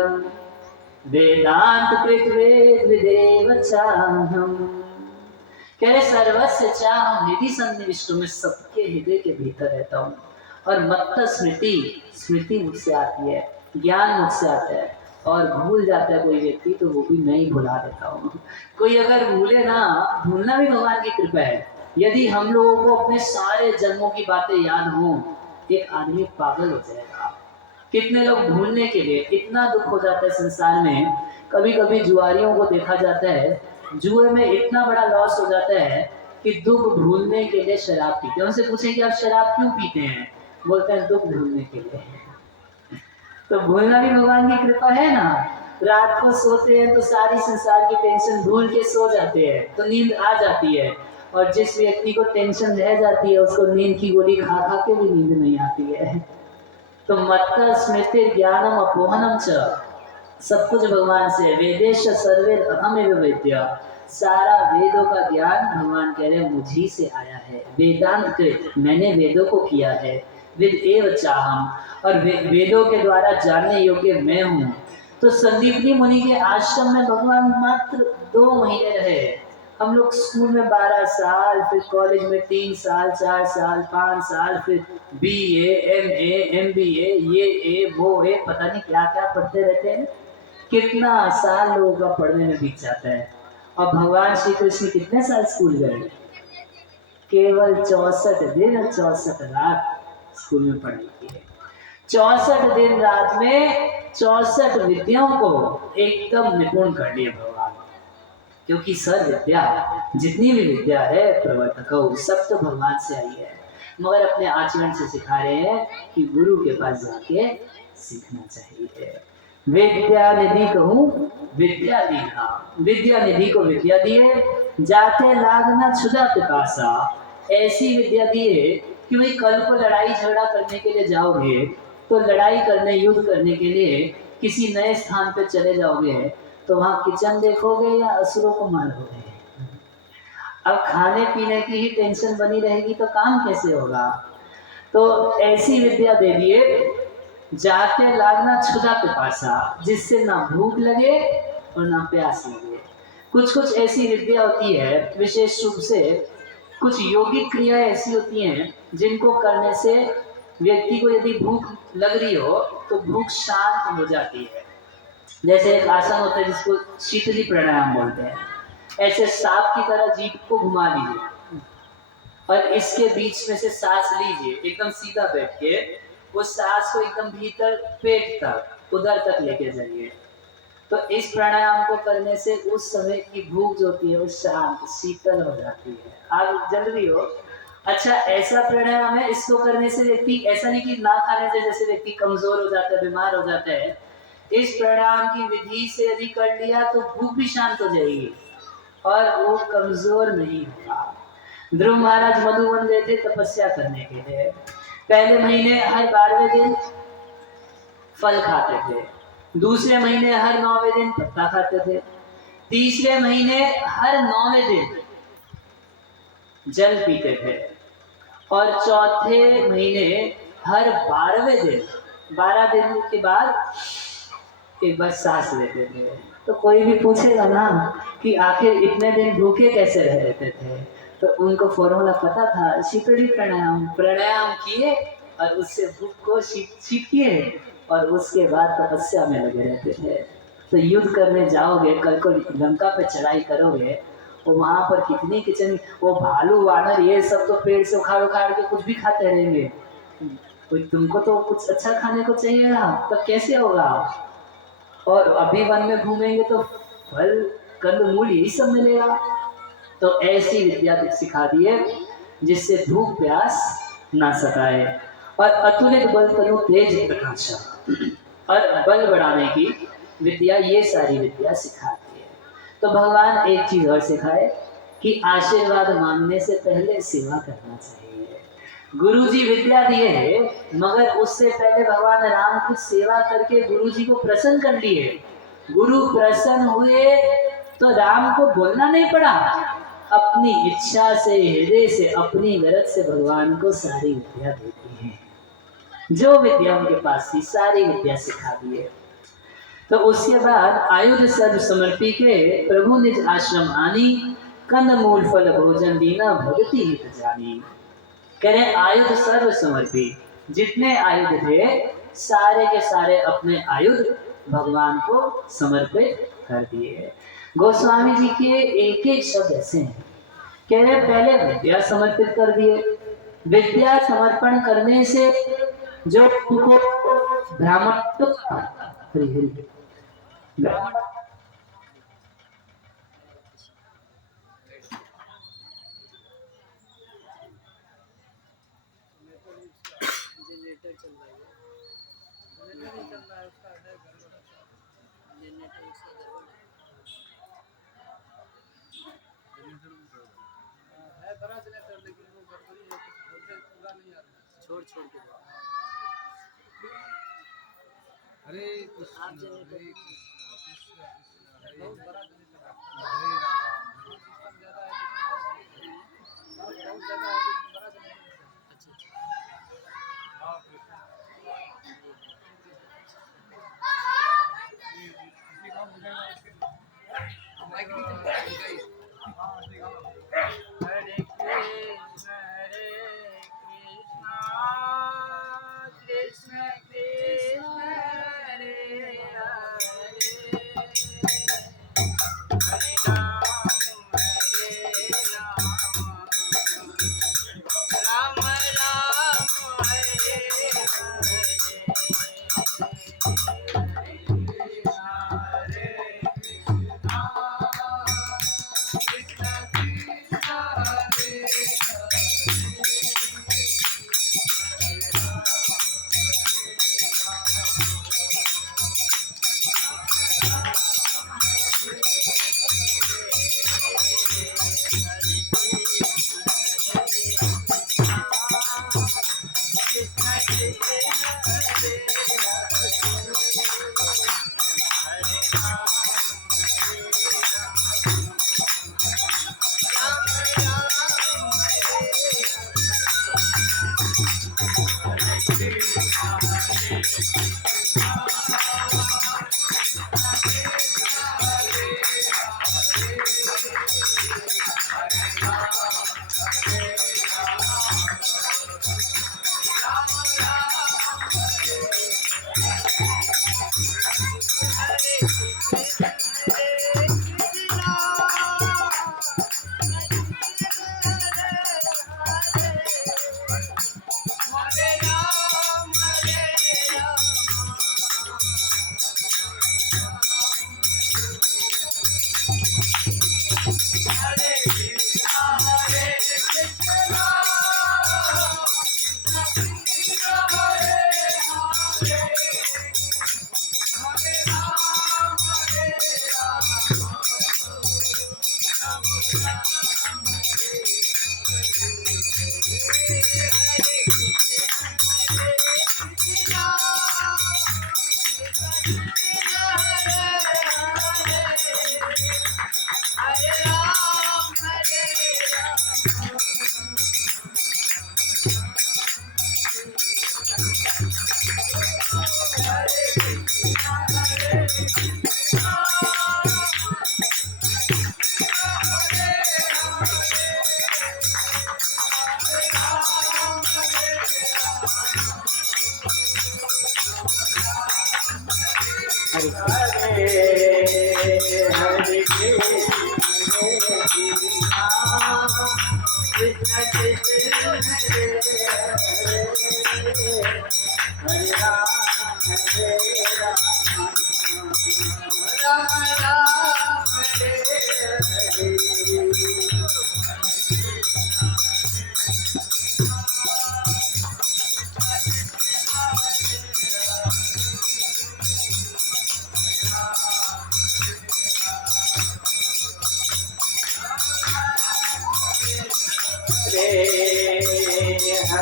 वेदांत कृत वेद विदेव चाहम्। कह रहे सर्वस्य चाहम हृदि सन्निविष्टो, मैं सबके हृदय के भीतर रहता हूँ, और मत्त स्मृति, स्मृति मुझसे आती है, ज्ञान मुझसे आता है, और भूल जाता है कोई व्यक्ति तो वो भी मैं ही भुला देता हूँ। कोई अगर भूले ना, भूलना भी भगवान की कृपा है। यदि हम लोगों को अपने सारे जन्मों की बातें याद हों, एक आदमी पागल हो जाएगा। कितने लोग भूलने के लिए, इतना दुख हो जाता है संसार में। कभी कभी जुआरियों को देखा जाता है, जुए में इतना बड़ा लॉस हो जाता है कि दुख भूलने के लिए शराब पीते हैं। उनसे पूछें कि आप शराब क्यों पीते हैं, बोलते हैं दुख भूलने के लिए। तो भूलना भी भगवान की कृपा है ना। रात को सोते हैं तो सारी संसार की टेंशन भूल के सो जाते हैं, तो नींद आ जाती है। और जिस व्यक्ति को टेंशन रह जाती है उसको नींद की गोली खा खा के भी नींद नहीं आती है। तो मत्त स्मृति ज्ञानम अपोहनम च, सब कुछ भगवान से। वेदेश सर्वे अहमेव वेद्य, सारा वेदों का ज्ञान भगवान कह रहे हैं मुझी से आया है। वेदांत कृत, मैंने वेदों को किया है। विद एव चाहम, और वेदों के द्वारा जानने योग्य मैं हूँ। तो संदीपनी मुनि के आश्रम में भगवान मात्र 2 महीने रहे। हम लोग स्कूल में 12 साल, फिर कॉलेज में 3 साल, 4 साल, 5 साल, फिर BA, MA, MBA, ये वो पता नहीं क्या क्या पढ़ते रहते हैं। कितना साल लोगों का पढ़ने में बीत जाता है। और भगवान श्री कृष्ण कितने साल स्कूल गए, केवल 64 दिन और 64 रात स्कूल में पढ़ाई की है। 64 दिन रात में 64 विद्याओं को एकदम निपुण कर लिए भगवान। क्योंकि सर्व विद्या, जितनी भी विद्या है प्रवर्तको, सब तो भगवान से आई है, मगर अपने आचरण से सिखा रहे हैं कि गुरु के पास जाके सीखना चाहिए। विद्या निधि कहूँ विद्या दीना, विद्या निधि को विद्या दिए, जाते लागना क्षुधा पिपासा, ऐसी विद्या दिए कि भाई कल को लड़ाई झगड़ा करने के लिए जाओगे तो लड़ाई करने, युद्ध करने के लिए किसी नए स्थान पे चले जाओगे तो वहां किचन देखोगे या असुरों को मारोगे? अब खाने पीने की ही टेंशन बनी रहेगी तो काम कैसे होगा? तो ऐसी विद्या दे दिए, जाते लागना क्षुधा पिपासा, जिससे ना भूख लगे और ना प्यास लगे। कुछ कुछ ऐसी विद्या होती है, विशेष रूप से कुछ योगिक क्रियाएं ऐसी होती हैं जिनको करने से व्यक्ति को यदि भूख लग रही हो तो भूख शांत हो जाती है। जैसे एक आसन होता है जिसको शीतली प्राणायाम बोलते हैं। ऐसे सांप की तरह जीभ को घुमा लीजिए और इसके बीच में से सांस लीजिए, एकदम सीधा बैठ के उस सांस को एकदम भीतर पेट तक, उधर तक लेके जाइए। तो इस प्राणायाम को करने से उस समय की भूख जो होती है वो शांत शीतल हो जाती है। आग जल रही हो, अच्छा ऐसा प्राणायाम है, इसको करने से व्यक्ति, ऐसा नहीं कि ना खाने से जैसे व्यक्ति कमजोर हो जाता है, बीमार हो जाता है, इस प्राणायाम की विधि से यदि कर लिया तो भूख भी शांत हो जाएगी और वो कमजोर नहीं होगा। ध्रुव महाराज मधुवन गए थे तपस्या करने के लिए। पहले महीने हर 12वें दिन फल खाते थे, दूसरे महीने हर 9वें दिन पत्ता खाते थे, तीसरे महीने हर 9वें दिन जल पीते थे और चौथे महीने हर 12वें दिन, 12 दिन के बाद एक बार सांस लेते थे। तो कोई भी पूछेगा ना कि आखिर इतने दिन भूखे कैसे रह लेते थे, तो उनको फॉर्मूला पता था, शीतली प्राणायाम, प्राणायाम किए और उससे भूख को सीखिए और उसके बाद तपस्या में लगे रहते थे। तो युद्ध करने जाओगे, कल को लंका पे चढ़ाई करोगे, तो वहां पर कितनी किचन, वो भालू वानर ये सब तो पेड़ से उखाड़ उखाड़ के कुछ भी खाते रहेंगे, कोई तुमको तो कुछ अच्छा खाने को चाहिए ना, तो कैसे होगा? और अभी वन में घूमेंगे तो फल कंद मूल यही सब मिलेगा। तो ऐसी विद्या सिखा दिए जिससे भूख प्यास ना सताए और अतुलित बल तनु तेज प्रकाशा, और बल बढ़ाने की विद्या, ये सारी विद्या सिखाती है। तो भगवान एक चीज और सिखाए कि आशीर्वाद मांगने से पहले सेवा करना चाहिए। गुरुजी विद्या दिए है, मगर उससे पहले भगवान राम कुछ सेवा करके गुरुजी को प्रसन्न कर लिए। गुरु प्रसन्न हुए तो राम को बोलना नहीं पड़ा, अपनी इच्छा से, हृदय से, अपनी गरज से भगवान को सारी विद्या देती है। जो विद्या उनके पास थी सारी विद्या सिखा दिए। तो उसके बाद आयुध सर्व समर्पी के प्रभु निज आश्रम आनी, कंद मूल फल भोजन दीना भगति हित जानी। कह रहे आयुध सर्व समर्पी, जितने आयुध थे सारे के सारे अपने आयुध भगवान को समर्पित कर दिए। गोस्वामी जी के एक एक शब्द ऐसे हैं, कह रहे पहले विद्या समर्पित कर दिए, विद्या समर्पण करने से जो उनको ब्राह्मण छोड़ छोड़ के हरे कृष्ण हरे कृष्ण बहुत बड़ा हरे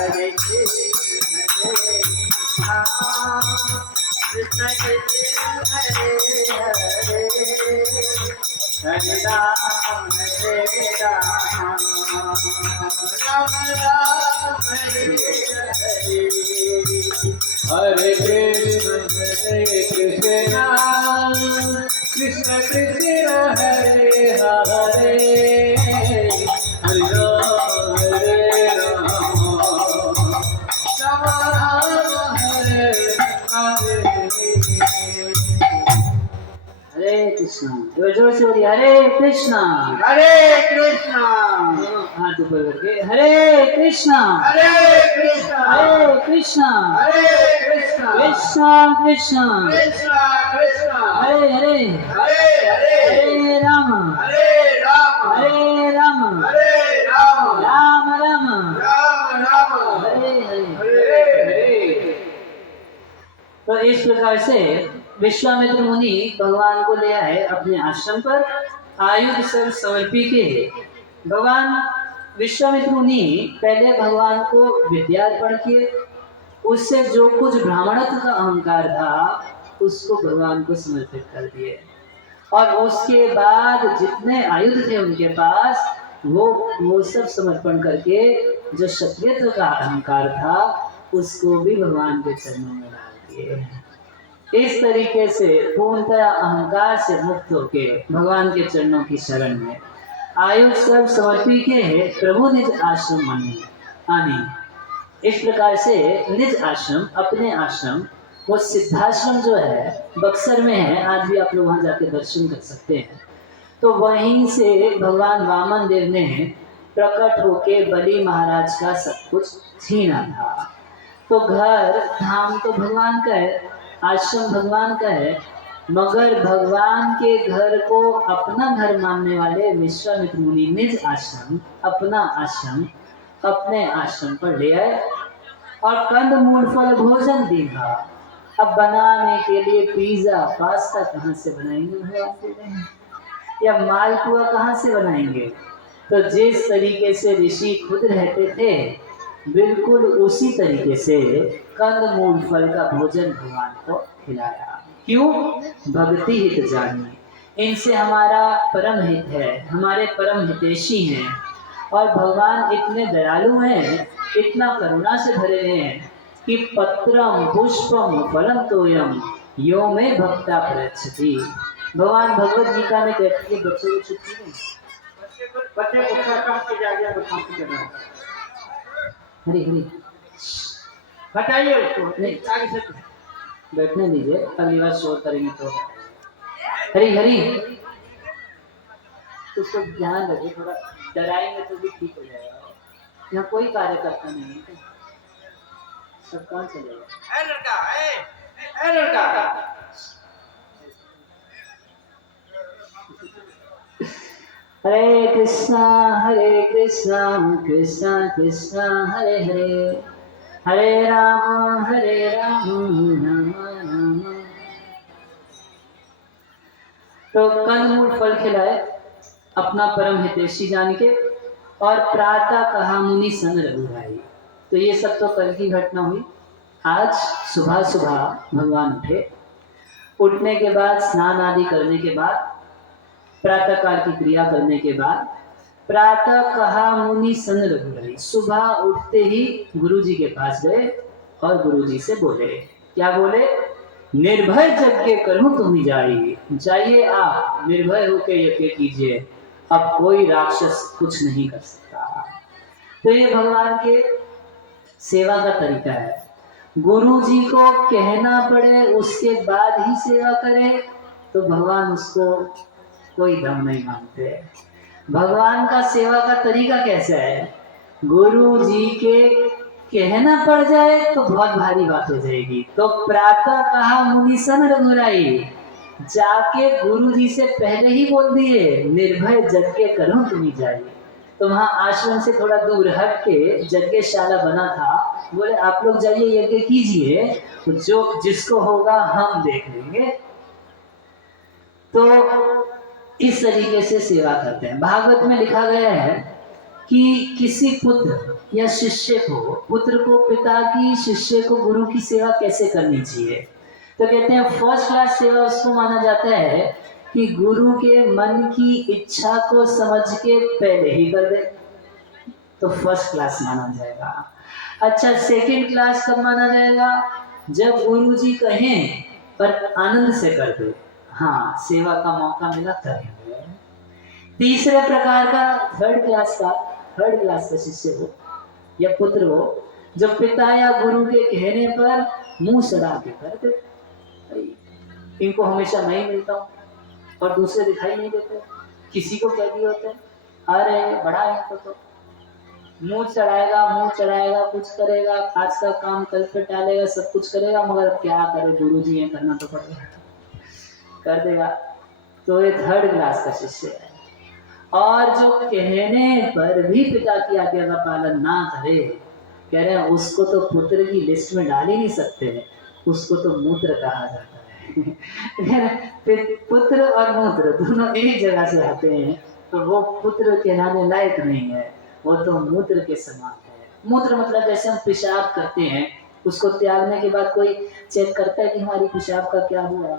Hare Krishna Krishna Hare Hare Hare Ram Ram Ram Hare Hare Hare Krishna Krishna Krishna Krishna Hare Hare Hare Hare Krishna. जोर से बोलिए हरे कृष्णा हाथ ऊपर करके हरे कृष्णा कृष्णा कृष्णा कृष्णा हरे हरे हरे राम राम राम हरे हरे। तो इस प्रकार से विश्वामित्र मुनि भगवान को ले आए अपने आश्रम पर, आयुध सब समर्पी के। भगवान विश्वामित्र मुनि पहले भगवान को विद्यार्पण किए, उससे जो कुछ ब्राह्मणत्व का अहंकार था उसको भगवान को समर्पित कर दिए, और उसके बाद जितने आयुध थे उनके पास वो सब समर्पण करके जो क्षत्रियत्व का अहंकार था उसको भी भगवान के चरणों में डाल दिए। इस तरीके से पूर्णतः अहंकार से मुक्त होके भगवान के चरणों की शरण में आयुध सब समर्पी के प्रभु निज आश्रम आने। इस प्रकार से निज आश्रम, अपने आश्रम, वो सिद्धाश्रम जो है बक्सर में है, आज भी आप लोग वहां जाके दर्शन कर सकते हैं। तो वहीं से भगवान वामन देव ने प्रकट होके बलि महाराज का सब कुछ छीना था। तो घर धाम तो भगवान का है, आश्रम भगवान का है, मगर भगवान के घर को अपना घर मानने वाले विश्वामित्र मुनि निज आश्रम, अपना आश्रम अपने आश्रम पर ले आए और कंद मूल फल भोजन दिया। अब बनाने के लिए पिज्जा पास्ता कहाँ से बनाएंगे भगवान, या मालपुआ कहाँ से बनाएंगे। तो जिस तरीके से ऋषि खुद रहते थे बिल्कुल उसी तरीके से कंद मूल फल का भोजन भगवान को खिलाया। क्यों? भक्ति हित जानी, इनसे हमारा परम हित है, हमारे परम हितैषी हैं, और भगवान इतने दयालु हैं, इतना करुणा से भरे हैं कि पत्रम पुष्पम फलम तोयम यो में भक्ता प्रयच्छति। भगवान भगवत गीता में कहते हैं बच्चों को छुट्टी नहीं, बच्चे को हरी हरी हटाइए उसको, नहीं आगे से बैठने दीजिए, अगली बार शोर करेंगे तो। हरी हरी उसको ध्यान रखिए, थोड़ा डराएंगे तो भी ठीक हो जाएगा। यहाँ कोई कार्यकर्ता नहीं है, सब कौन चलेगा। हरे कृष्णा कृष्णा कृष्णा हरे हरे, हरे राम राम राम। तो कंदमूल फल खिलाए अपना परम हितैषी जान के, और प्रातः कहा मुनि संग रघुराई। तो ये सब तो कल की घटना हुई। आज सुबह सुबह भगवान उठे, उठने के बाद स्नान आदि करने के बाद, प्रातः काल की क्रिया करने के बाद, प्रातः कहा मुनि संग रघुराई, सुबह उठते ही गुरुजी के पास गए और गुरुजी से बोले, क्या बोले? निर्भय यज्ञ करूं तुम जाइए, जाइए आप निर्भय होकर यज्ञ कीजिए, अब कोई राक्षस कुछ नहीं कर सकता। तो ये भगवान के सेवा का तरीका है। गुरु जी को कहना पड़े उसके बाद ही सेवा करे तो भगवान उसको कोई दम नहीं मानते। भगवान का सेवा का तरीका कैसा है? गुरु जी के कहना पड़ जाए तो बहुत भारी बात हो जाएगी, तो प्रातः कहा मुनि सन रघुराई, जाके गुरु जी से पहले ही बोल दिए निर्भय यज्ञ करो तुम जाइए। तो वहां आश्रम से थोड़ा दूर हट के यज्ञशाला बना था, बोले आप लोग जाइए यज्ञ कीजिए, तो जो जिसको होगा हम देख लेंगे। तो इस तरीके से सेवा करते हैं। भागवत में लिखा गया है कि किसी पुत्र या शिष्य को, पुत्र को पिता की, शिष्य को गुरु की सेवा कैसे करनी चाहिए। तो कहते हैं फर्स्ट क्लास सेवा उसको माना जाता है कि गुरु के मन की इच्छा को समझ के पहले ही कर दे, तो फर्स्ट क्लास माना जाएगा। अच्छा, सेकंड क्लास कब माना जाएगा? जब गुरु जी कहें पर आनंद से कर दे, हाँ सेवा का मौका मिला करेंगे। तीसरे प्रकार का थर्ड क्लास का शिष्य हो या पुत्र हो, जो पिता या गुरु के कहने पर मुंह सड़ा के कर दे, इनको हमेशा मैं ही मिलता हूँ और दूसरे दिखाई नहीं देते, किसी को कह दिए होते, अरे बड़ा इनको तो मुंह चढ़ाएगा, कुछ करेगा, आज का काम कल पे टालेगा, सब कुछ करेगा, मगर क्या करे, गुरु जी है करना तो पड़ेगा, कर देगा। तो ये थर्ड क्लास का शिष्य है। और जो कहने पर भी पिता की आज्ञा का पालन ना करे, कह रहे हैं उसको तो पुत्र की लिस्ट में डाल ही नहीं सकते, उसको तो मूत्र कहा जाता है। पुत्र और मूत्र दोनों एक जगह से आते हैं, तो वो पुत्र कहलाने लायक नहीं है, वो तो मूत्र के समान है। मूत्र मतलब जैसे हम पेशाब करते हैं, उसको त्यागने के बाद कोई चेक करता है कि हमारी पेशाब का क्या हुआ।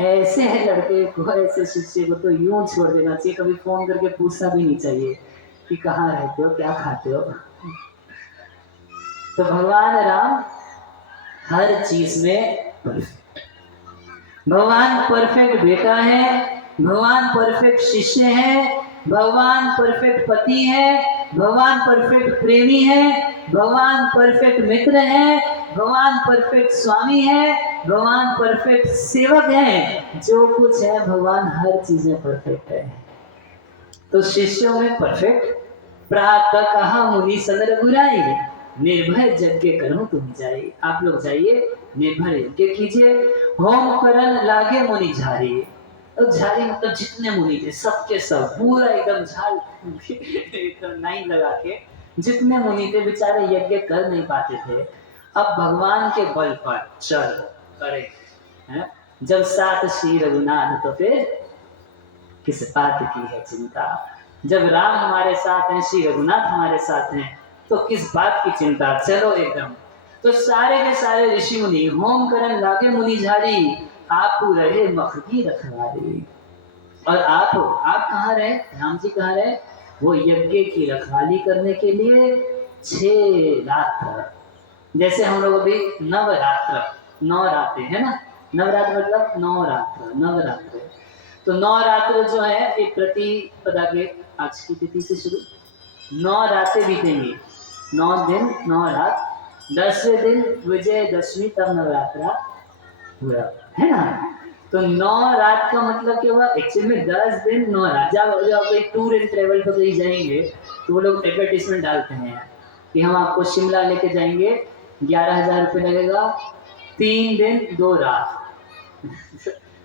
ऐसे लड़के को, ऐसे शिष्य को तो यूं छोड़ देना चाहिए, कभी फोन करके पूछना भी नहीं चाहिए कि कहाँ रहते हो, क्या खाते हो। तो भगवान राम हर चीज में परफेक्ट, भगवान परफेक्ट बेटा है, भगवान परफेक्ट शिष्य है, भगवान परफेक्ट पति है, भगवान परफेक्ट प्रेमी है, भगवान परफेक्ट मित्र है, भगवान परफेक्ट स्वामी है, भगवान परफेक्ट सेवक है। जो कुछ है भगवान हर चीज में परफेक्ट है। तो शिष्यों में परफेक्ट। प्रातः कहा मुनि सन रघुराई, निर्भय यज्ञ करो तुम जाइए, आप लोग जाइए निर्भय यज्ञ कीजिए। होम करन लागे मुनि झारी, तो झारी मतलब जितने मुनि थे सबके सब पूरा एकदम झाल एकदम नाई लगा के जितने मुनि थे बेचारे यज्ञ कर नहीं पाते थे, अब भगवान के बल पर चल करे हैं। जब साथ श्री रघुनाथ तो फिर किस बात की है चिंता। जब राम हमारे साथ हैं, श्री रघुनाथ हमारे साथ हैं, तो किस बात की चिंता, चलो एकदम। तो सारे के सारे ऋषि मुनि होम करन लागे मुनि झारी, आप रहे मख की रखवाली। और आप कहाँ रहे? राम जी कहाँ रहे? वो यज्ञ की रखवाली करने के लिए 6 रात, जैसे हम लोग अभी नवरात्र 9 रातें है ना, नवरात्र मतलब 9 रात्र, नवरात्र। तो 9 रात्र जो है एक प्रतिपदा के आज की तिथि से शुरू 9 रातें बीतेंगी, 9 दिन 9 रात, 10वें दिन विजयदशमी, तब नवरात्रा पूरा है ना। तो 9 रात का मतलब क्या हुआ? एक्चुअली में 10 दिन 9 रात। जब कोई टूर एंड ट्रेवल पर कहीं जाएंगे तो वो लोग एडवर्टीजमेंट डालते हैं कि हम आपको शिमला लेके जाएंगे, 11,000 रुपये लगेगा, 3 दिन 2 रात।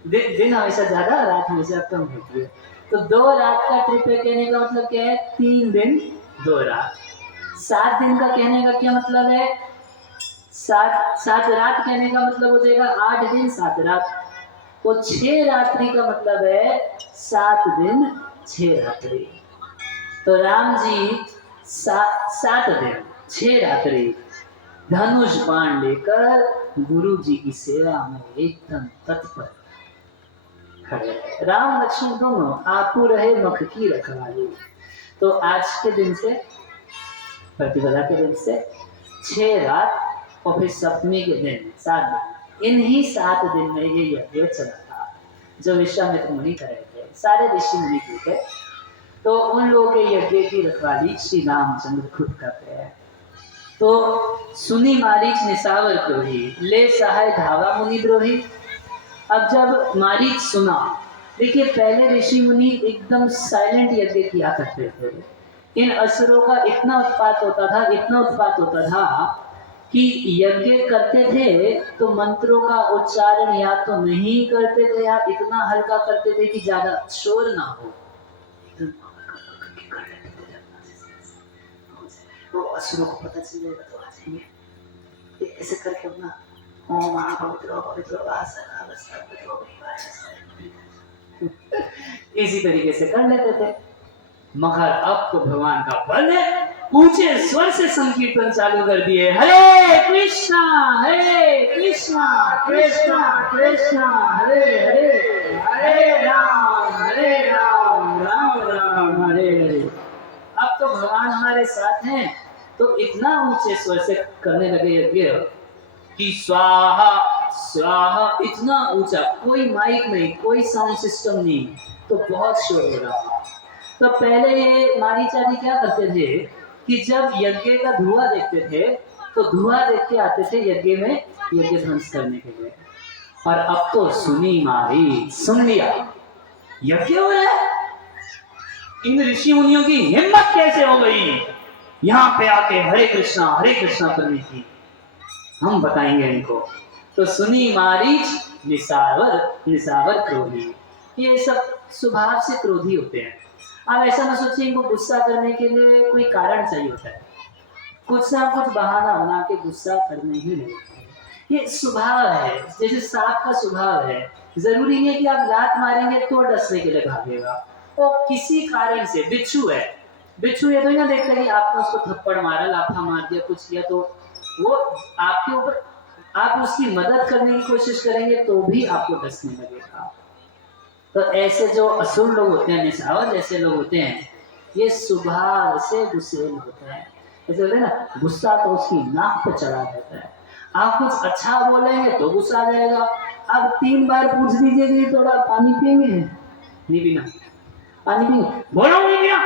दिन हमेशा ज्यादा, रात हमेशा कम होती है। तो 2 रात का ट्रिप है, कहने का मतलब क्या है? 3 दिन 2 रात। 7 दिन का कहने का क्या मतलब है? 7 रात कहने का मतलब हो जाएगा 8 दिन 7 रात। तो 6 रात्रि का मतलब है 7 दिन 6 रात्रि। तो राम जी 7 दिन 6 रात्रि धनुष बाण लेकर गुरु जी की सेवा में एकदम तत्पर खड़े। राम लक्ष्मण दोनों आपू रहे मख की रखवाली। तो आज के दिन से, प्रतिपदा के दिन से 6 रात और फिर सप्तमी के दिन 7 दिन, इन्हीं 7 दिन में ये यज्ञ चला था जो विश्वामित्र मुनि कर रहे थे। सारे ऋषि मुनि थे, तो उन लोगों के यज्ञ की रखवाली श्री रामचंद्र खुद करते हैं। तो सुनी मारीच निसावर क्रोही, ले सहाय धावा मुनि द्रोही। अब जब मारीच सुना, देखिए पहले ऋषि मुनि एकदम साइलेंट यज्ञ किया करते थे। इन असुरों का इतना उत्पात होता था, इतना उत्पात होता था कि यज्ञ करते थे तो मंत्रों का उच्चारण या तो नहीं करते थे या इतना हल्का करते थे कि ज्यादा शोर ना हो। तो असुरों को पता चल जाएगा तो आ जाएंगे, ऐसे करके अपना ओम पवित्र पवित्र इसी तरीके से कर लेते थे। मगर अब तो भगवान का बल है, ऊंचे स्वर से संकीर्तन चालू कर दिए, हरे कृष्णा कृष्णा कृष्णा हरे हरे, हरे राम राम राम हरे हरे। अब तो भगवान हमारे साथ हैं, तो इतना ऊंचे स्वर से करने लगे यज्ञ कि स्वाहा स्वाहा, इतना ऊंचा, कोई माइक नहीं, कोई साउंड सिस्टम नहीं, तो बहुत शोर हो रहा। तो पहले ये मारीचारी क्या करते थे कि जब यज्ञ का धुआं देखते थे तो धुआं देख के आते थे यज्ञ में यज्ञ ध्वंस करने के लिए। और अब तो सुनी मारी, सुन लिया यज्ञ हो रहा है, इन ऋषि मुनियों की हिम्मत कैसे हो गई यहाँ पे आके हरे कृष्णा करने की, हम बताएंगे इनको। तो सुनी मारीच निसावर क्रोधी, ये सब स्वभाव से क्रोधी होते हैं। आप ऐसा ना सोचिए इनको गुस्सा करने के लिए कोई कारण चाहिए होता है, कुछ ना कुछ बहाना बना के गुस्सा करने ही लगते हैं। ये स्वभाव है, जैसे सांप का स्वभाव है, जरूरी नहीं है कि आप लात मारेंगे तो डसने के लिए भागेगा, वो किसी कारण से, बिच्छू है, बिच्छू ये तो ना देखता कि आपने उसको थप्पड़ मारा, लाफा मार दिया, कुछ किया, तो वो आपके ऊपर, आप उसकी मदद करने की कोशिश करेंगे तो भी आपको डसने लगेगा। तो ऐसे जो असुर लोग होते हैं, निसावर जैसे लोग होते हैं, ये स्वभाव से गुस्सेल होते हैं। जैसे होते हैं ना, गुस्सा तो उसकी नाक पे चढ़ा रहता है, आप कुछ अच्छा बोलेंगे तो गुस्सा आ जाएगा। अब 3 बार पूछ दीजिए कि थोड़ा पानी पियेंगे, नहीं पीना, पानी पियेंगे, बोलो नहीं पिया,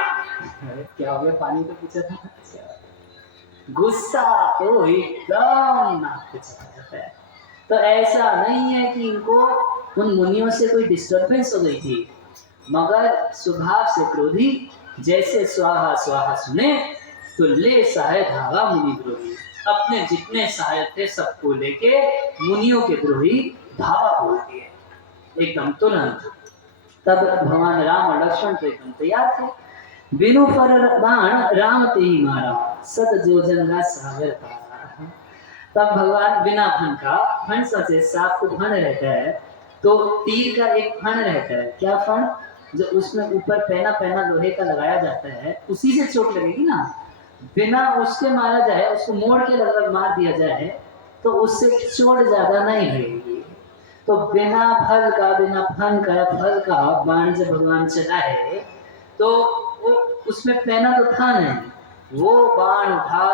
क्या हो गया, पानी तो पूछा था। गुस्सा तो एकदम नाक पे चढ़ा रहता है। तो ऐसा नहीं है कि इनको उन मुनियों से कोई डिस्टर्बेंस हो गई थी, मगर स्वभाव से क्रोधी, जैसे स्वाहा स्वाहा सुने तो ले सहाय धागा मुनि द्रोही, अपने जितने सहायक थे सबको लेके मुनियों के द्रोही धावा बोल दिए एकदम तुरंत। तब भगवान राम और लक्ष्मण तो एकदम तैयार थे, बिनु पर बाण राम ते ही मारा, सत जोजन का सागर पारा। तब भगवान बिना फन का, फन से सांप को फन रहता है, तो तीर का एक फन रहता है, क्या फन, जो उसमें ऊपर पहना लोहे का लगाया जाता है, उसी से चोट लगेगी ना, बिना उसके मारा जाए, उसको मोड़ के लगभग मार दिया जाए तो उससे चोट ज्यादा नहीं लगेगी। तो बिना फल का, बिना फन का बाण जब भगवान चलाए तो वो उसमें पहना तो था नहीं, वो बाण उठा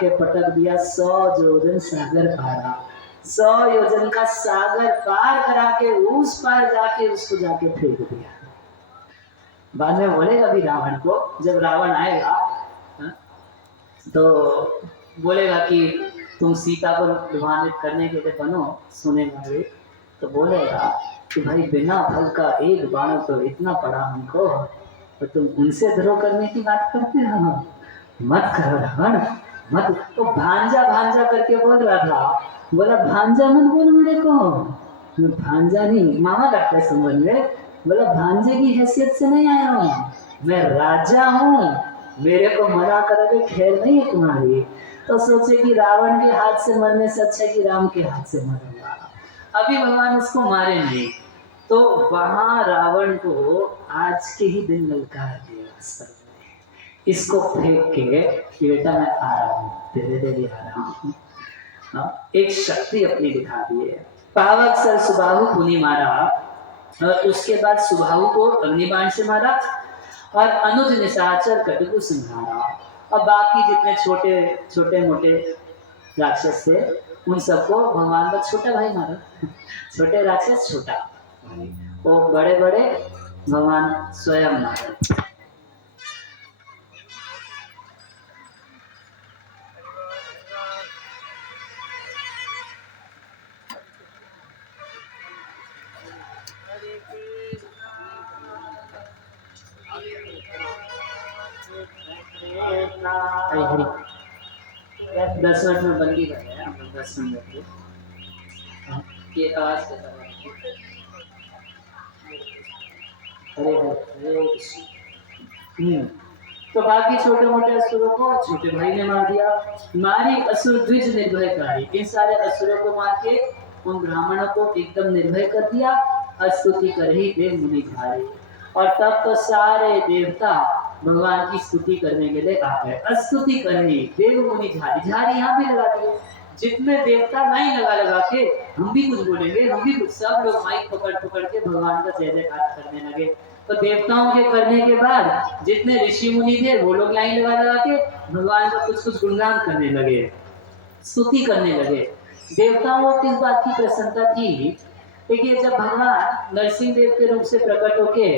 के पटक दिया 100 योजन सागर पारा, 100 योजन का सागर पार करा के उस पार जाके उसको जाके फेंक दिया। बाद में बोलेगा भी रावण को, जब रावण आएगा तो बोलेगा कि तुम सीता को विवाहित करने के लिए बनो, सुनेगा वे तो बोलेगा कि भाई बिना फल का एक बाण तो इतना पड़ा हमको, तो तुम उनसे द्रोह करने की बात करते हो, मत करो रावण मत। तो भांजा करके बोल रहा था, बोला भांजा मत बोल मेरे को, मैं भांजा नहीं, मामा लगता है संबंध में, बोला भांजे की हैसियत से नहीं आया हूँ, मैं राजा हूँ, मेरे को मना करोगे खैर नहीं है तुम्हारी। तो सोचे कि रावण के हाथ से मरने से अच्छा कि राम के हाथ से मरूंगा। अभी भगवान उसको मारे नहीं, तो वहां रावण को आज के ही दिन ललकार दिया सब ने, इसको फेंक के कि बेटा मैं आ रहा हूँ, तेरे लिए आ रहा हूँ। एक शक्ति अपनी दिखा दी है। पावक सर सुबाहु पुनि मारा, और उसके बाद सुबाहु को अग्निबाण से मारा, और अनुज निशाचर कटकु संहारा। और बाकी जितने छोटे मोटे राक्षस से, उन सबको भगवान का छोटा भाई मारा। छोटे राक्षस छोटा, वो बड़े बड़े भगवान स्वयं मारा। हरी हरी 10 मिनट में बंदी कर रहे हैं हम लोग, 10 मिनट के ये आवाज के साथ। हरे हरे कृष्ण। तो बाकी छोटे मोटे असुरों को छोटे भाई ने मार दिया। मारी असुर द्विज निर्भयकारी, इन सारे असुरों को मार के उन ब्राह्मणों को एकदम निर्भय कर दिया। स्तुति कर ही देव मुनि झारी, और तब तो सारे देवता भगवान की स्तुति करने के लिए आ गए। स्तुति कर ही देव मुनि झारी, झारी यहाँ भी लगा दिए। जितने देवता लाइन लगा लगा के हम भी कुछ बोलेंगे, हम भी कुछ, सब लोग माइक पकड़ पकड़ के भगवान का जय जयकार करने लगे। तो देवताओं के करने के बाद जितने ऋषि मुनि थे वो लोग लाइन लगा लगा के भगवान का कुछ कुछ गुणगान करने लगे, स्तुति करने लगे। देवताओं को किस बात की प्रसन्नता थी? देखिए, जब भगवान नरसिंह देव के रूप से प्रकट होके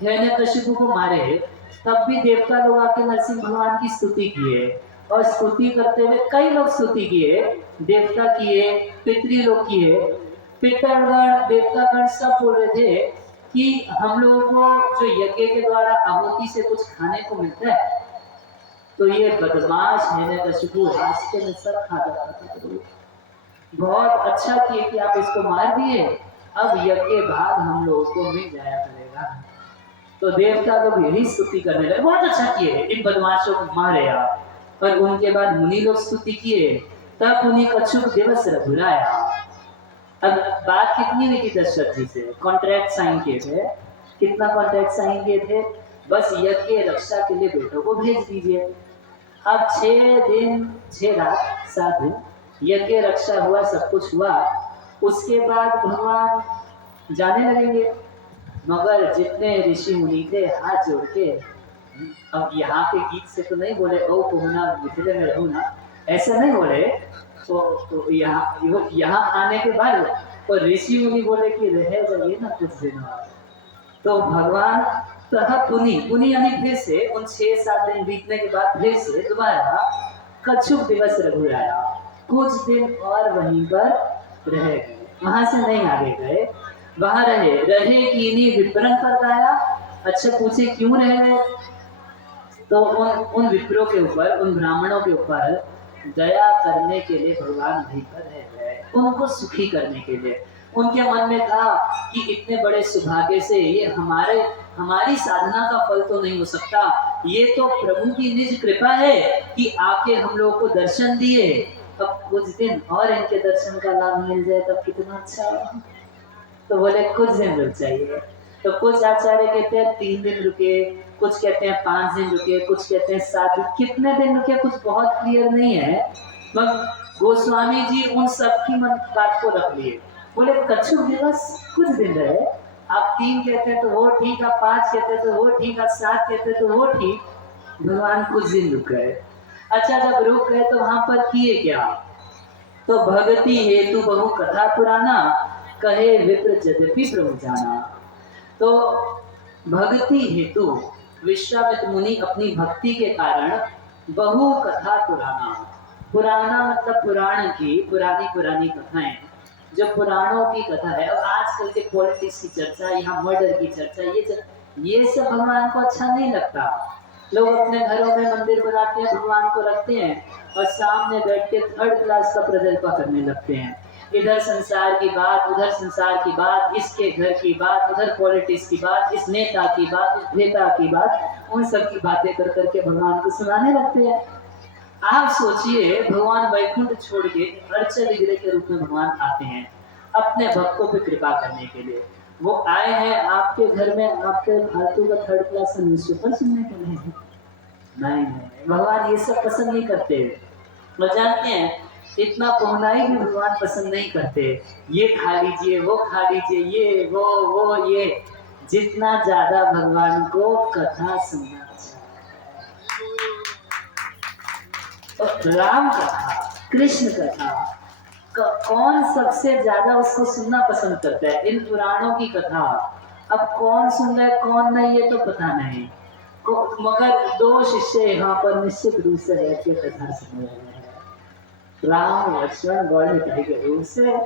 हिरण्यकशिपु को मारे, तब भी देवता लोग आके नरसिंह भगवान की स्तुति किए। और स्तुति करते हुए कई लोग स्तुति किए, देवता किए, पितृलोक किए। पितरगण देवतागण सब बोल रहे थे कि हम लोगों को जो यज्ञ के द्वारा आहुति से कुछ खाने को मिलता है, तो ये बदमाश हिरण्यकशिपु रास्ते में सब खा जाता था। बहुत अच्छा किए कि आप इसको मार दिए, अब यज्ञ भाग हम लोगों को मिल जाया करेगा। तो देवता लोग यही स्तुति करने लगे, बहुत अच्छा किए, इन बदमाशों को मारे आप। पर उनके बाद मुनि लोग स्तुति किए, तब उन्हें कछुक दिवस रघुराया। अब बात कितनी हुई थी दशरथ जी से? कॉन्ट्रैक्ट साइन किए थे। कितना कॉन्ट्रैक्ट साइन किए थे? बस यज्ञ रक्षा के लिए बेटों को भेज दीजिए। अब 6 दिन 6 रात 7 दिन यज्ञ रक्षा हुआ, सब कुछ हुआ। उसके बाद भगवान जाने लगेंगे। मगर जितने ऋषि मुनि थे हाथ जोड़ के, अब यहाँ के गीत से तो नहीं बोले ओ पहुना मिथिले में रहू ना, ऐसा नहीं बोले। तो यहाँ आने के बाद तो ऋषि मुनि बोले कि रह जाइए ना कुछ दिन और। तो भगवान पुनि यानी फिर से उन 6-7 दिन बीतने के बाद फिर से दोबारा कछुक दिवस रघुराया। कुछ दिन और वहीं पर रह गए, वहां से नहीं आगे गए, वहां रहे कि इन्हीं विप्रन पर गाया। अच्छा, पूछे क्यों रह गए? तो उन विप्रों के ऊपर, उन ब्राह्मणों के ऊपर दया करने के लिए भगवान वहीं पर रह गए, उनको सुखी करने के लिए। उनके मन में था कि इतने बड़े सौभाग्य से ये हमारी साधना का फल तो नहीं हो सकता, ये तो प्रभु की निज कृपा है कि आके हम लोगों को दर्शन दिए। अब कुछ दिन और इनके दर्शन का लाभ मिल जाए तब कितना अच्छा हो। तो बोले कुछ दिन रुक जाइए। तो कुछ आचार्य कहते हैं 3 दिन रुके, कुछ कहते हैं 5 दिन रुके, कुछ कहते हैं 7 दिन। कितने दिन रुके कुछ बहुत क्लियर नहीं है, मगर गोस्वामी जी उन सबकी बात को रख लिए। बोले कछुक दिवस कुछ दिन रहे, आप 3 कहते हैं तो वो ठीक, आप 5 कहते हैं तो वो ठीक, आप 7 कहते हैं तो वो ठीक, भगवान कुछ दिन रुक गए। अच्छा, जब रुक गए तो वहां पर किए क्या? तो भगति हेतु बहु कथा पुराना, कहे विप्र यद्यपि प्रभु जाना। तो भक्ति हेतु विश्वामित्र मुनि अपनी भक्ति के कारण बहु कथा पुराना, पुराना मतलब पुराण की पुरानी कथाएं, जो पुराणों की कथा है। और आजकल के पॉलिटिक्स की चर्चा, यहाँ मर्डर की चर्चा, ये सब भगवान को अच्छा नहीं लगता। लोग अपने घरों में मंदिर बनाते हैं, भगवान को रखते हैं और सामने बैठ के 3rd क्लास का प्रजल्पा करने लगते हैं। इधर संसार की बात, उधर संसार की बात, इसके घर की बात, उधर पॉलिटिक्स की बात, इस नेता की बात, उस नेता की बात, उन सब की बातें कर करके भगवान को सुनाने लगते हैं। आप सोचिए, भगवान वैकुंठ छोड़ के अर्चल गिरे के रूप में भगवान आते हैं अपने भक्तों पर कृपा करने के लिए। वो आए हैं आपके घर में आपके फालतू का 3rd क्लास न्यूज़पेपर सुनने के लिए? नहीं, भगवान ये सब पसंद नहीं करते। वो जानते हैं इतना पहुनाई भी भगवान पसंद नहीं करते। ये खा लीजिए, वो खा लीजिए, ये वो ये, जितना ज्यादा भगवान को कथा सुनना चाहिए। तो राम कथा कृष्ण कथा कौन सबसे ज्यादा उसको सुनना पसंद करता है? इन पुराणों की कथा अब कौन सुन रहा है कौन नहीं ये तो पता नहीं मगर दो शिष्य यहाँ पर निश्चित रूप से बैठ के कथा सुन रहे हैं। राम लक्ष्मण गौर निताई के रूप से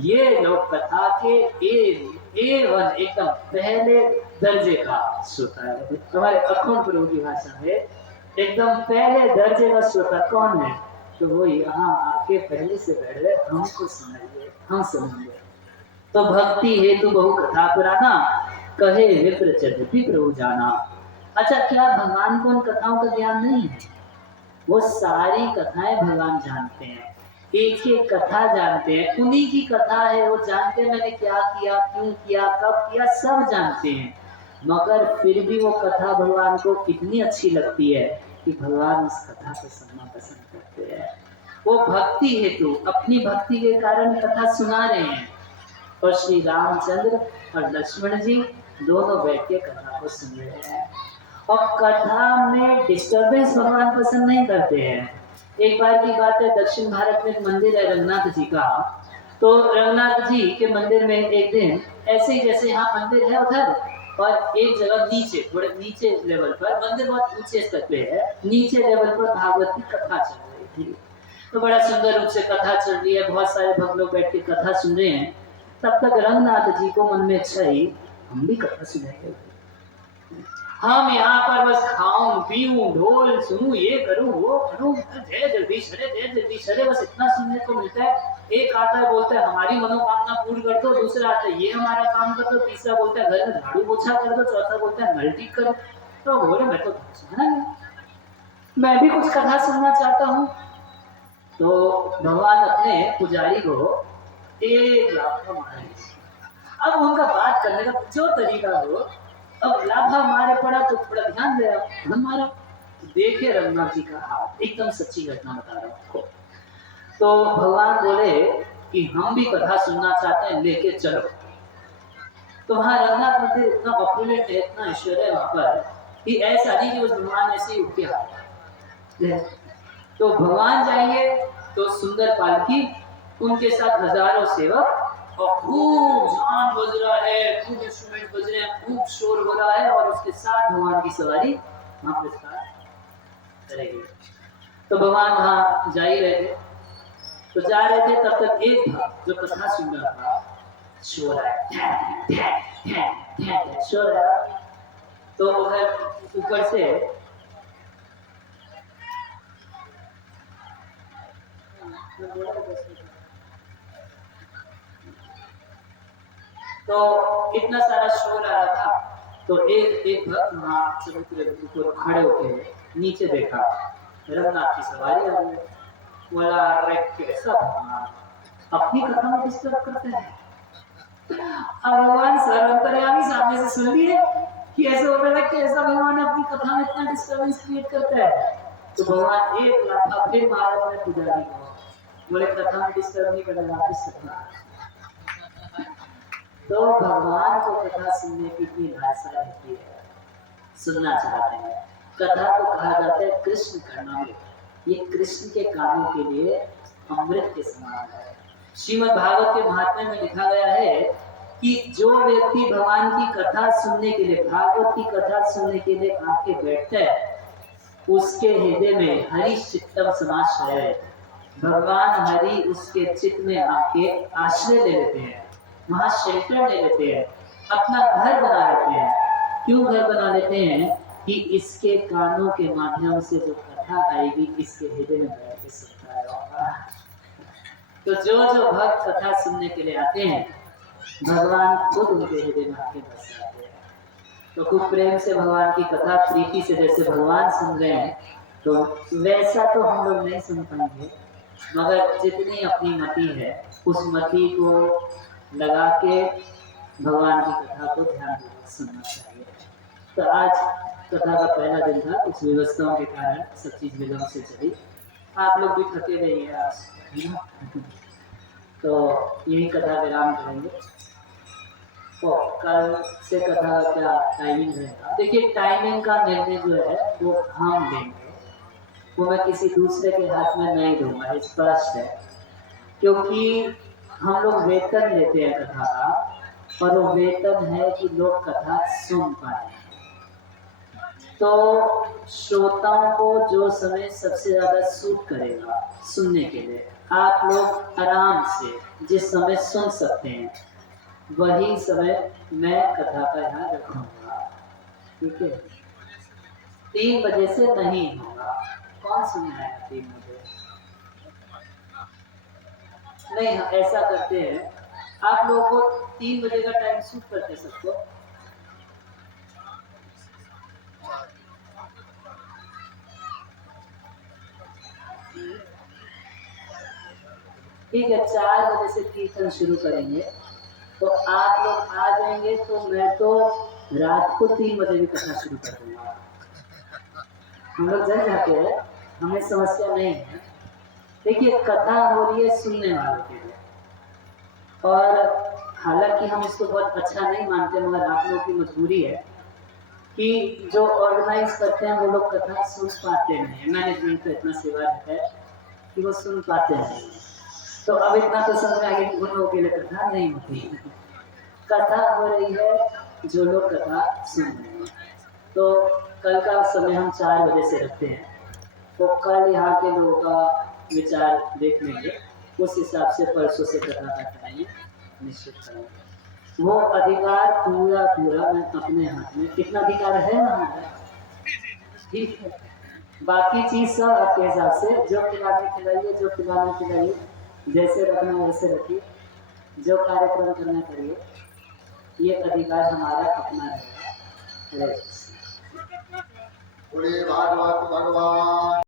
ये लोग कथा के A1 एकदम पहले दर्जे का श्रोता है। हमारे अखंड प्रभु की भाषा में एकदम पहले दर्जे का श्रोता कौन है? तो वो यहाँ आके पहले से बैठ गए, हमको सुनाइए, हम सुनेंगे। तो भक्ति हेतु बहु कथा पुराना, कहे विप्र यद्यपि प्रभु जाना। अच्छा, क्या भगवान को उन कथाओं का ज्ञान नहीं है? वो सारी कथाएं भगवान जानते हैं, एक एक कथा जानते हैं, उन्हीं की कथा है, वो जानते हैं मैंने क्या किया, क्यों किया, कब किया, सब जानते हैं। मगर फिर भी वो कथा भगवान को इतनी अच्छी लगती है कि भगवान उस कथा को सुनना पसंद करते हैं। वो भक्ति हेतु अपनी भक्ति के कारण कथा सुना रहे हैं। और श्री रामचंद्र और लक्ष्मण जी दोनों बैठ के कथा को सुन रहे हैं। और कथा में डिस्टरबेंस भगवान पसंद नहीं करते हैं। एक बार की बात है, दक्षिण भारत में एक मंदिर है रंगनाथ जी का। तो रंगनाथ जी के मंदिर में एक दिन ऐसे ही जैसे यहाँ मंदिर है उधर, और एक जगह नीचे, थोड़े नीचे लेवल पर, मंदिर बहुत ऊंचे स्तर पे है, नीचे लेवल पर भागवत की कथा चल रही थी। तो बड़ा सुंदर रूप से कथा चल रही है, बहुत सारे भक्त लोग बैठ के कथा सुन रहे हैं। तब तक रंगनाथ जी को मन में इच्छा ही, हम भी कथा सुनेंगे, हम यहाँ पर बस खाऊं पीऊं ढोल सुनूं, ये करूं वो करूं, जय जगदीश हरे, बस इतना सुनने को मिलता है। एक आता है बोलता है हमारी मनोकामना पूरी कर दो, दूसरा आता है ये हमारा काम कर दो, तीसरा बोलता है घर में झाड़ू पोछा कर दो, चौथा बोलता है नल ठीक करो। तो बोले मैं तो सुना नहीं, मैं भी कुछ कथा सुनना चाहता हूँ। तो भगवान अपने पुजारी को 1 लाख का मारा। अब उनका बात करने का जो तरीका हो, अब लाभा मारे पड़ा तो थोड़ा ध्यान दे, हमारा देखे रंगनाथ जी का हाथ, एकदम सच्ची घटना बता रहा हूँ आपको। तो भगवान बोले कि हम भी कथा सुनना चाहते हैं, लेके चलो। तो वहां रंगनाथ मंदिर इतना पॉपुलेट है, इतना ऐश्वर्य है वहां पर कि ऐसा नहीं कि उस भगवान ऐसे ही उठ के आ। तो भगवान जाएंगे तो सुंदर पालकी, उनके साथ हजारों सेवक, और खूब झांझ बज रहा है, खूब इंस्ट्रूमेंट बज रहे हैं, खूब शोर हो रहा है, और उसके साथ भगवान की सवारी वहां पर करेगी। तो भगवान वहां जा ही रहे थे, तो जा रहे थे, तब तक एक भक्त जो कथा सुन रहा था, शोर आया, शोर आया। तो उधर ऊपर से तो इतना सारा शोर आ रहा था। तो एक भक्त वहां चबूतरे के ऊपर खड़े होके नीचे देखा, रंगनाथ की सवारी आ रही है। बोला अरे कैसा भगवान अपनी कथा में डिस्टर्ब करते हैं। अब भगवान सर्वंतर्यामी सामने से सुन लिए कि ऐसे हो रहा है कि ऐसा भगवान अपनी कथा में इतना डिस्टर्बेंस क्रिएट करता है। तो भगवान 1 लाख फिर मारा अपने पुजारी को, बोले कथा में डिस्टर्ब नहीं करेगा, वापिस करना। तो भगवान को कथा सुनने की इतनी लालसा रहती है, सुनना चाहते हैं। कथा को कहा जाता है कृष्ण कर्णामृत, ये कृष्ण के कानों के लिए अमृत के समान है। श्रीमद् भागवत के महात्म्य में लिखा गया है कि जो व्यक्ति भगवान की कथा सुनने के लिए, भागवत की कथा सुनने के लिए आके बैठता है, उसके हृदय में हरि चित्तम समाश्रय, भगवान हरि उसके चित्त में आके आश्रय ले लेते हैं, वहां शेल्टर ले लेते हैं, अपना घर बना लेते हैं। क्यों घर बना लेते हैं? कि इसके कानों के माध्यम से जो कथा आएगी इसके हृदय में बैठ के सुनता है। तो जो जो भक्त कथा सुनने के लिए आते हैं, भगवान खुद उनके हृदय में आके बस जाते हैं। तो खूब प्रेम से भगवान की कथा प्रीति से जैसे भगवान सुन रहे हैं, तो वैसा तो हम लोग नहीं सुन पाएंगे, मगर जितनी अपनी मति है उस मति को लगा के भगवान की कथा को ध्यान पूर्वक सुनना चाहिए। तो आज कथा का पहला दिन था, कुछ व्यवस्थाओं के कारण सब चीज विलंब से चली। आप लोग भी थके रहिए आज, तो यही कथा विराम करेंगे। तो कल से कथा का क्या टाइमिंग रहेगा? देखिए टाइमिंग का निर्णय जो है वो हम लेंगे, वो मैं किसी दूसरे के हाथ में नहीं दूंगा, स्पष्ट है। क्योंकि हम लोग वेतन लेते हैं कथा का, और वो वेतन है कि लोग कथा सुन पाए। तो श्रोताओं को जो समय सबसे ज्यादा सूट करेगा सुनने के लिए, आप लोग आराम से जिस समय सुन सकते हैं वही समय मैं कथा का यहाँ रखूंगा, ठीक है। 3 बजे से नहीं होगा। कौन सुनना है 3 बजे? नहीं, हम ऐसा करते हैं, आप लोगों को 3 बजे का टाइम सूट करते सबको? ठीक है, 4 बजे से कीर्तन शुरू करेंगे, तो आप लोग आ जाएंगे तो मैं तो रात को 3 बजे भी कथा शुरू कर दूंगा। हम लोग जल जाते हैं, हमें समस्या नहीं है। देखिए, कथा हो रही है सुनने वालों के लिए, और हालांकि हम इसको बहुत अच्छा नहीं मानते, मगर आप लोगों की मजबूरी है कि जो ऑर्गेनाइज करते हैं वो लोग कथा सुन पाते नहीं, मैनेजमेंट का इतना सेवा रहता है कि वो सुन पाते हैं। तो अब इतना तो समझ आ गया कि उन लोगों के लिए कथा नहीं होती है। कथा हो रही है जो लोग कथा सुन रहे हैं। तो कल का समय हम 4 बजे से रखते हैं, तो कल यहाँ के लोगों का विचार देख लेंगे, उस हिसाब से परसों से कथा का टाइम निश्चित करेंगे। वो अधिकार पूरा पूरा मैं अपने हाथ में, कितना अधिकार है हमारा, ठीक है। बाकी चीज सब आपके हिसाब से, जो खिलाने खिलाइए, जो खिलाना खिलाइए, जैसे रखना वैसे रखिए, जो कार्यक्रम करना करिए, ये अधिकार हमारा अपना रहेगा। बोले भागवत भगवान।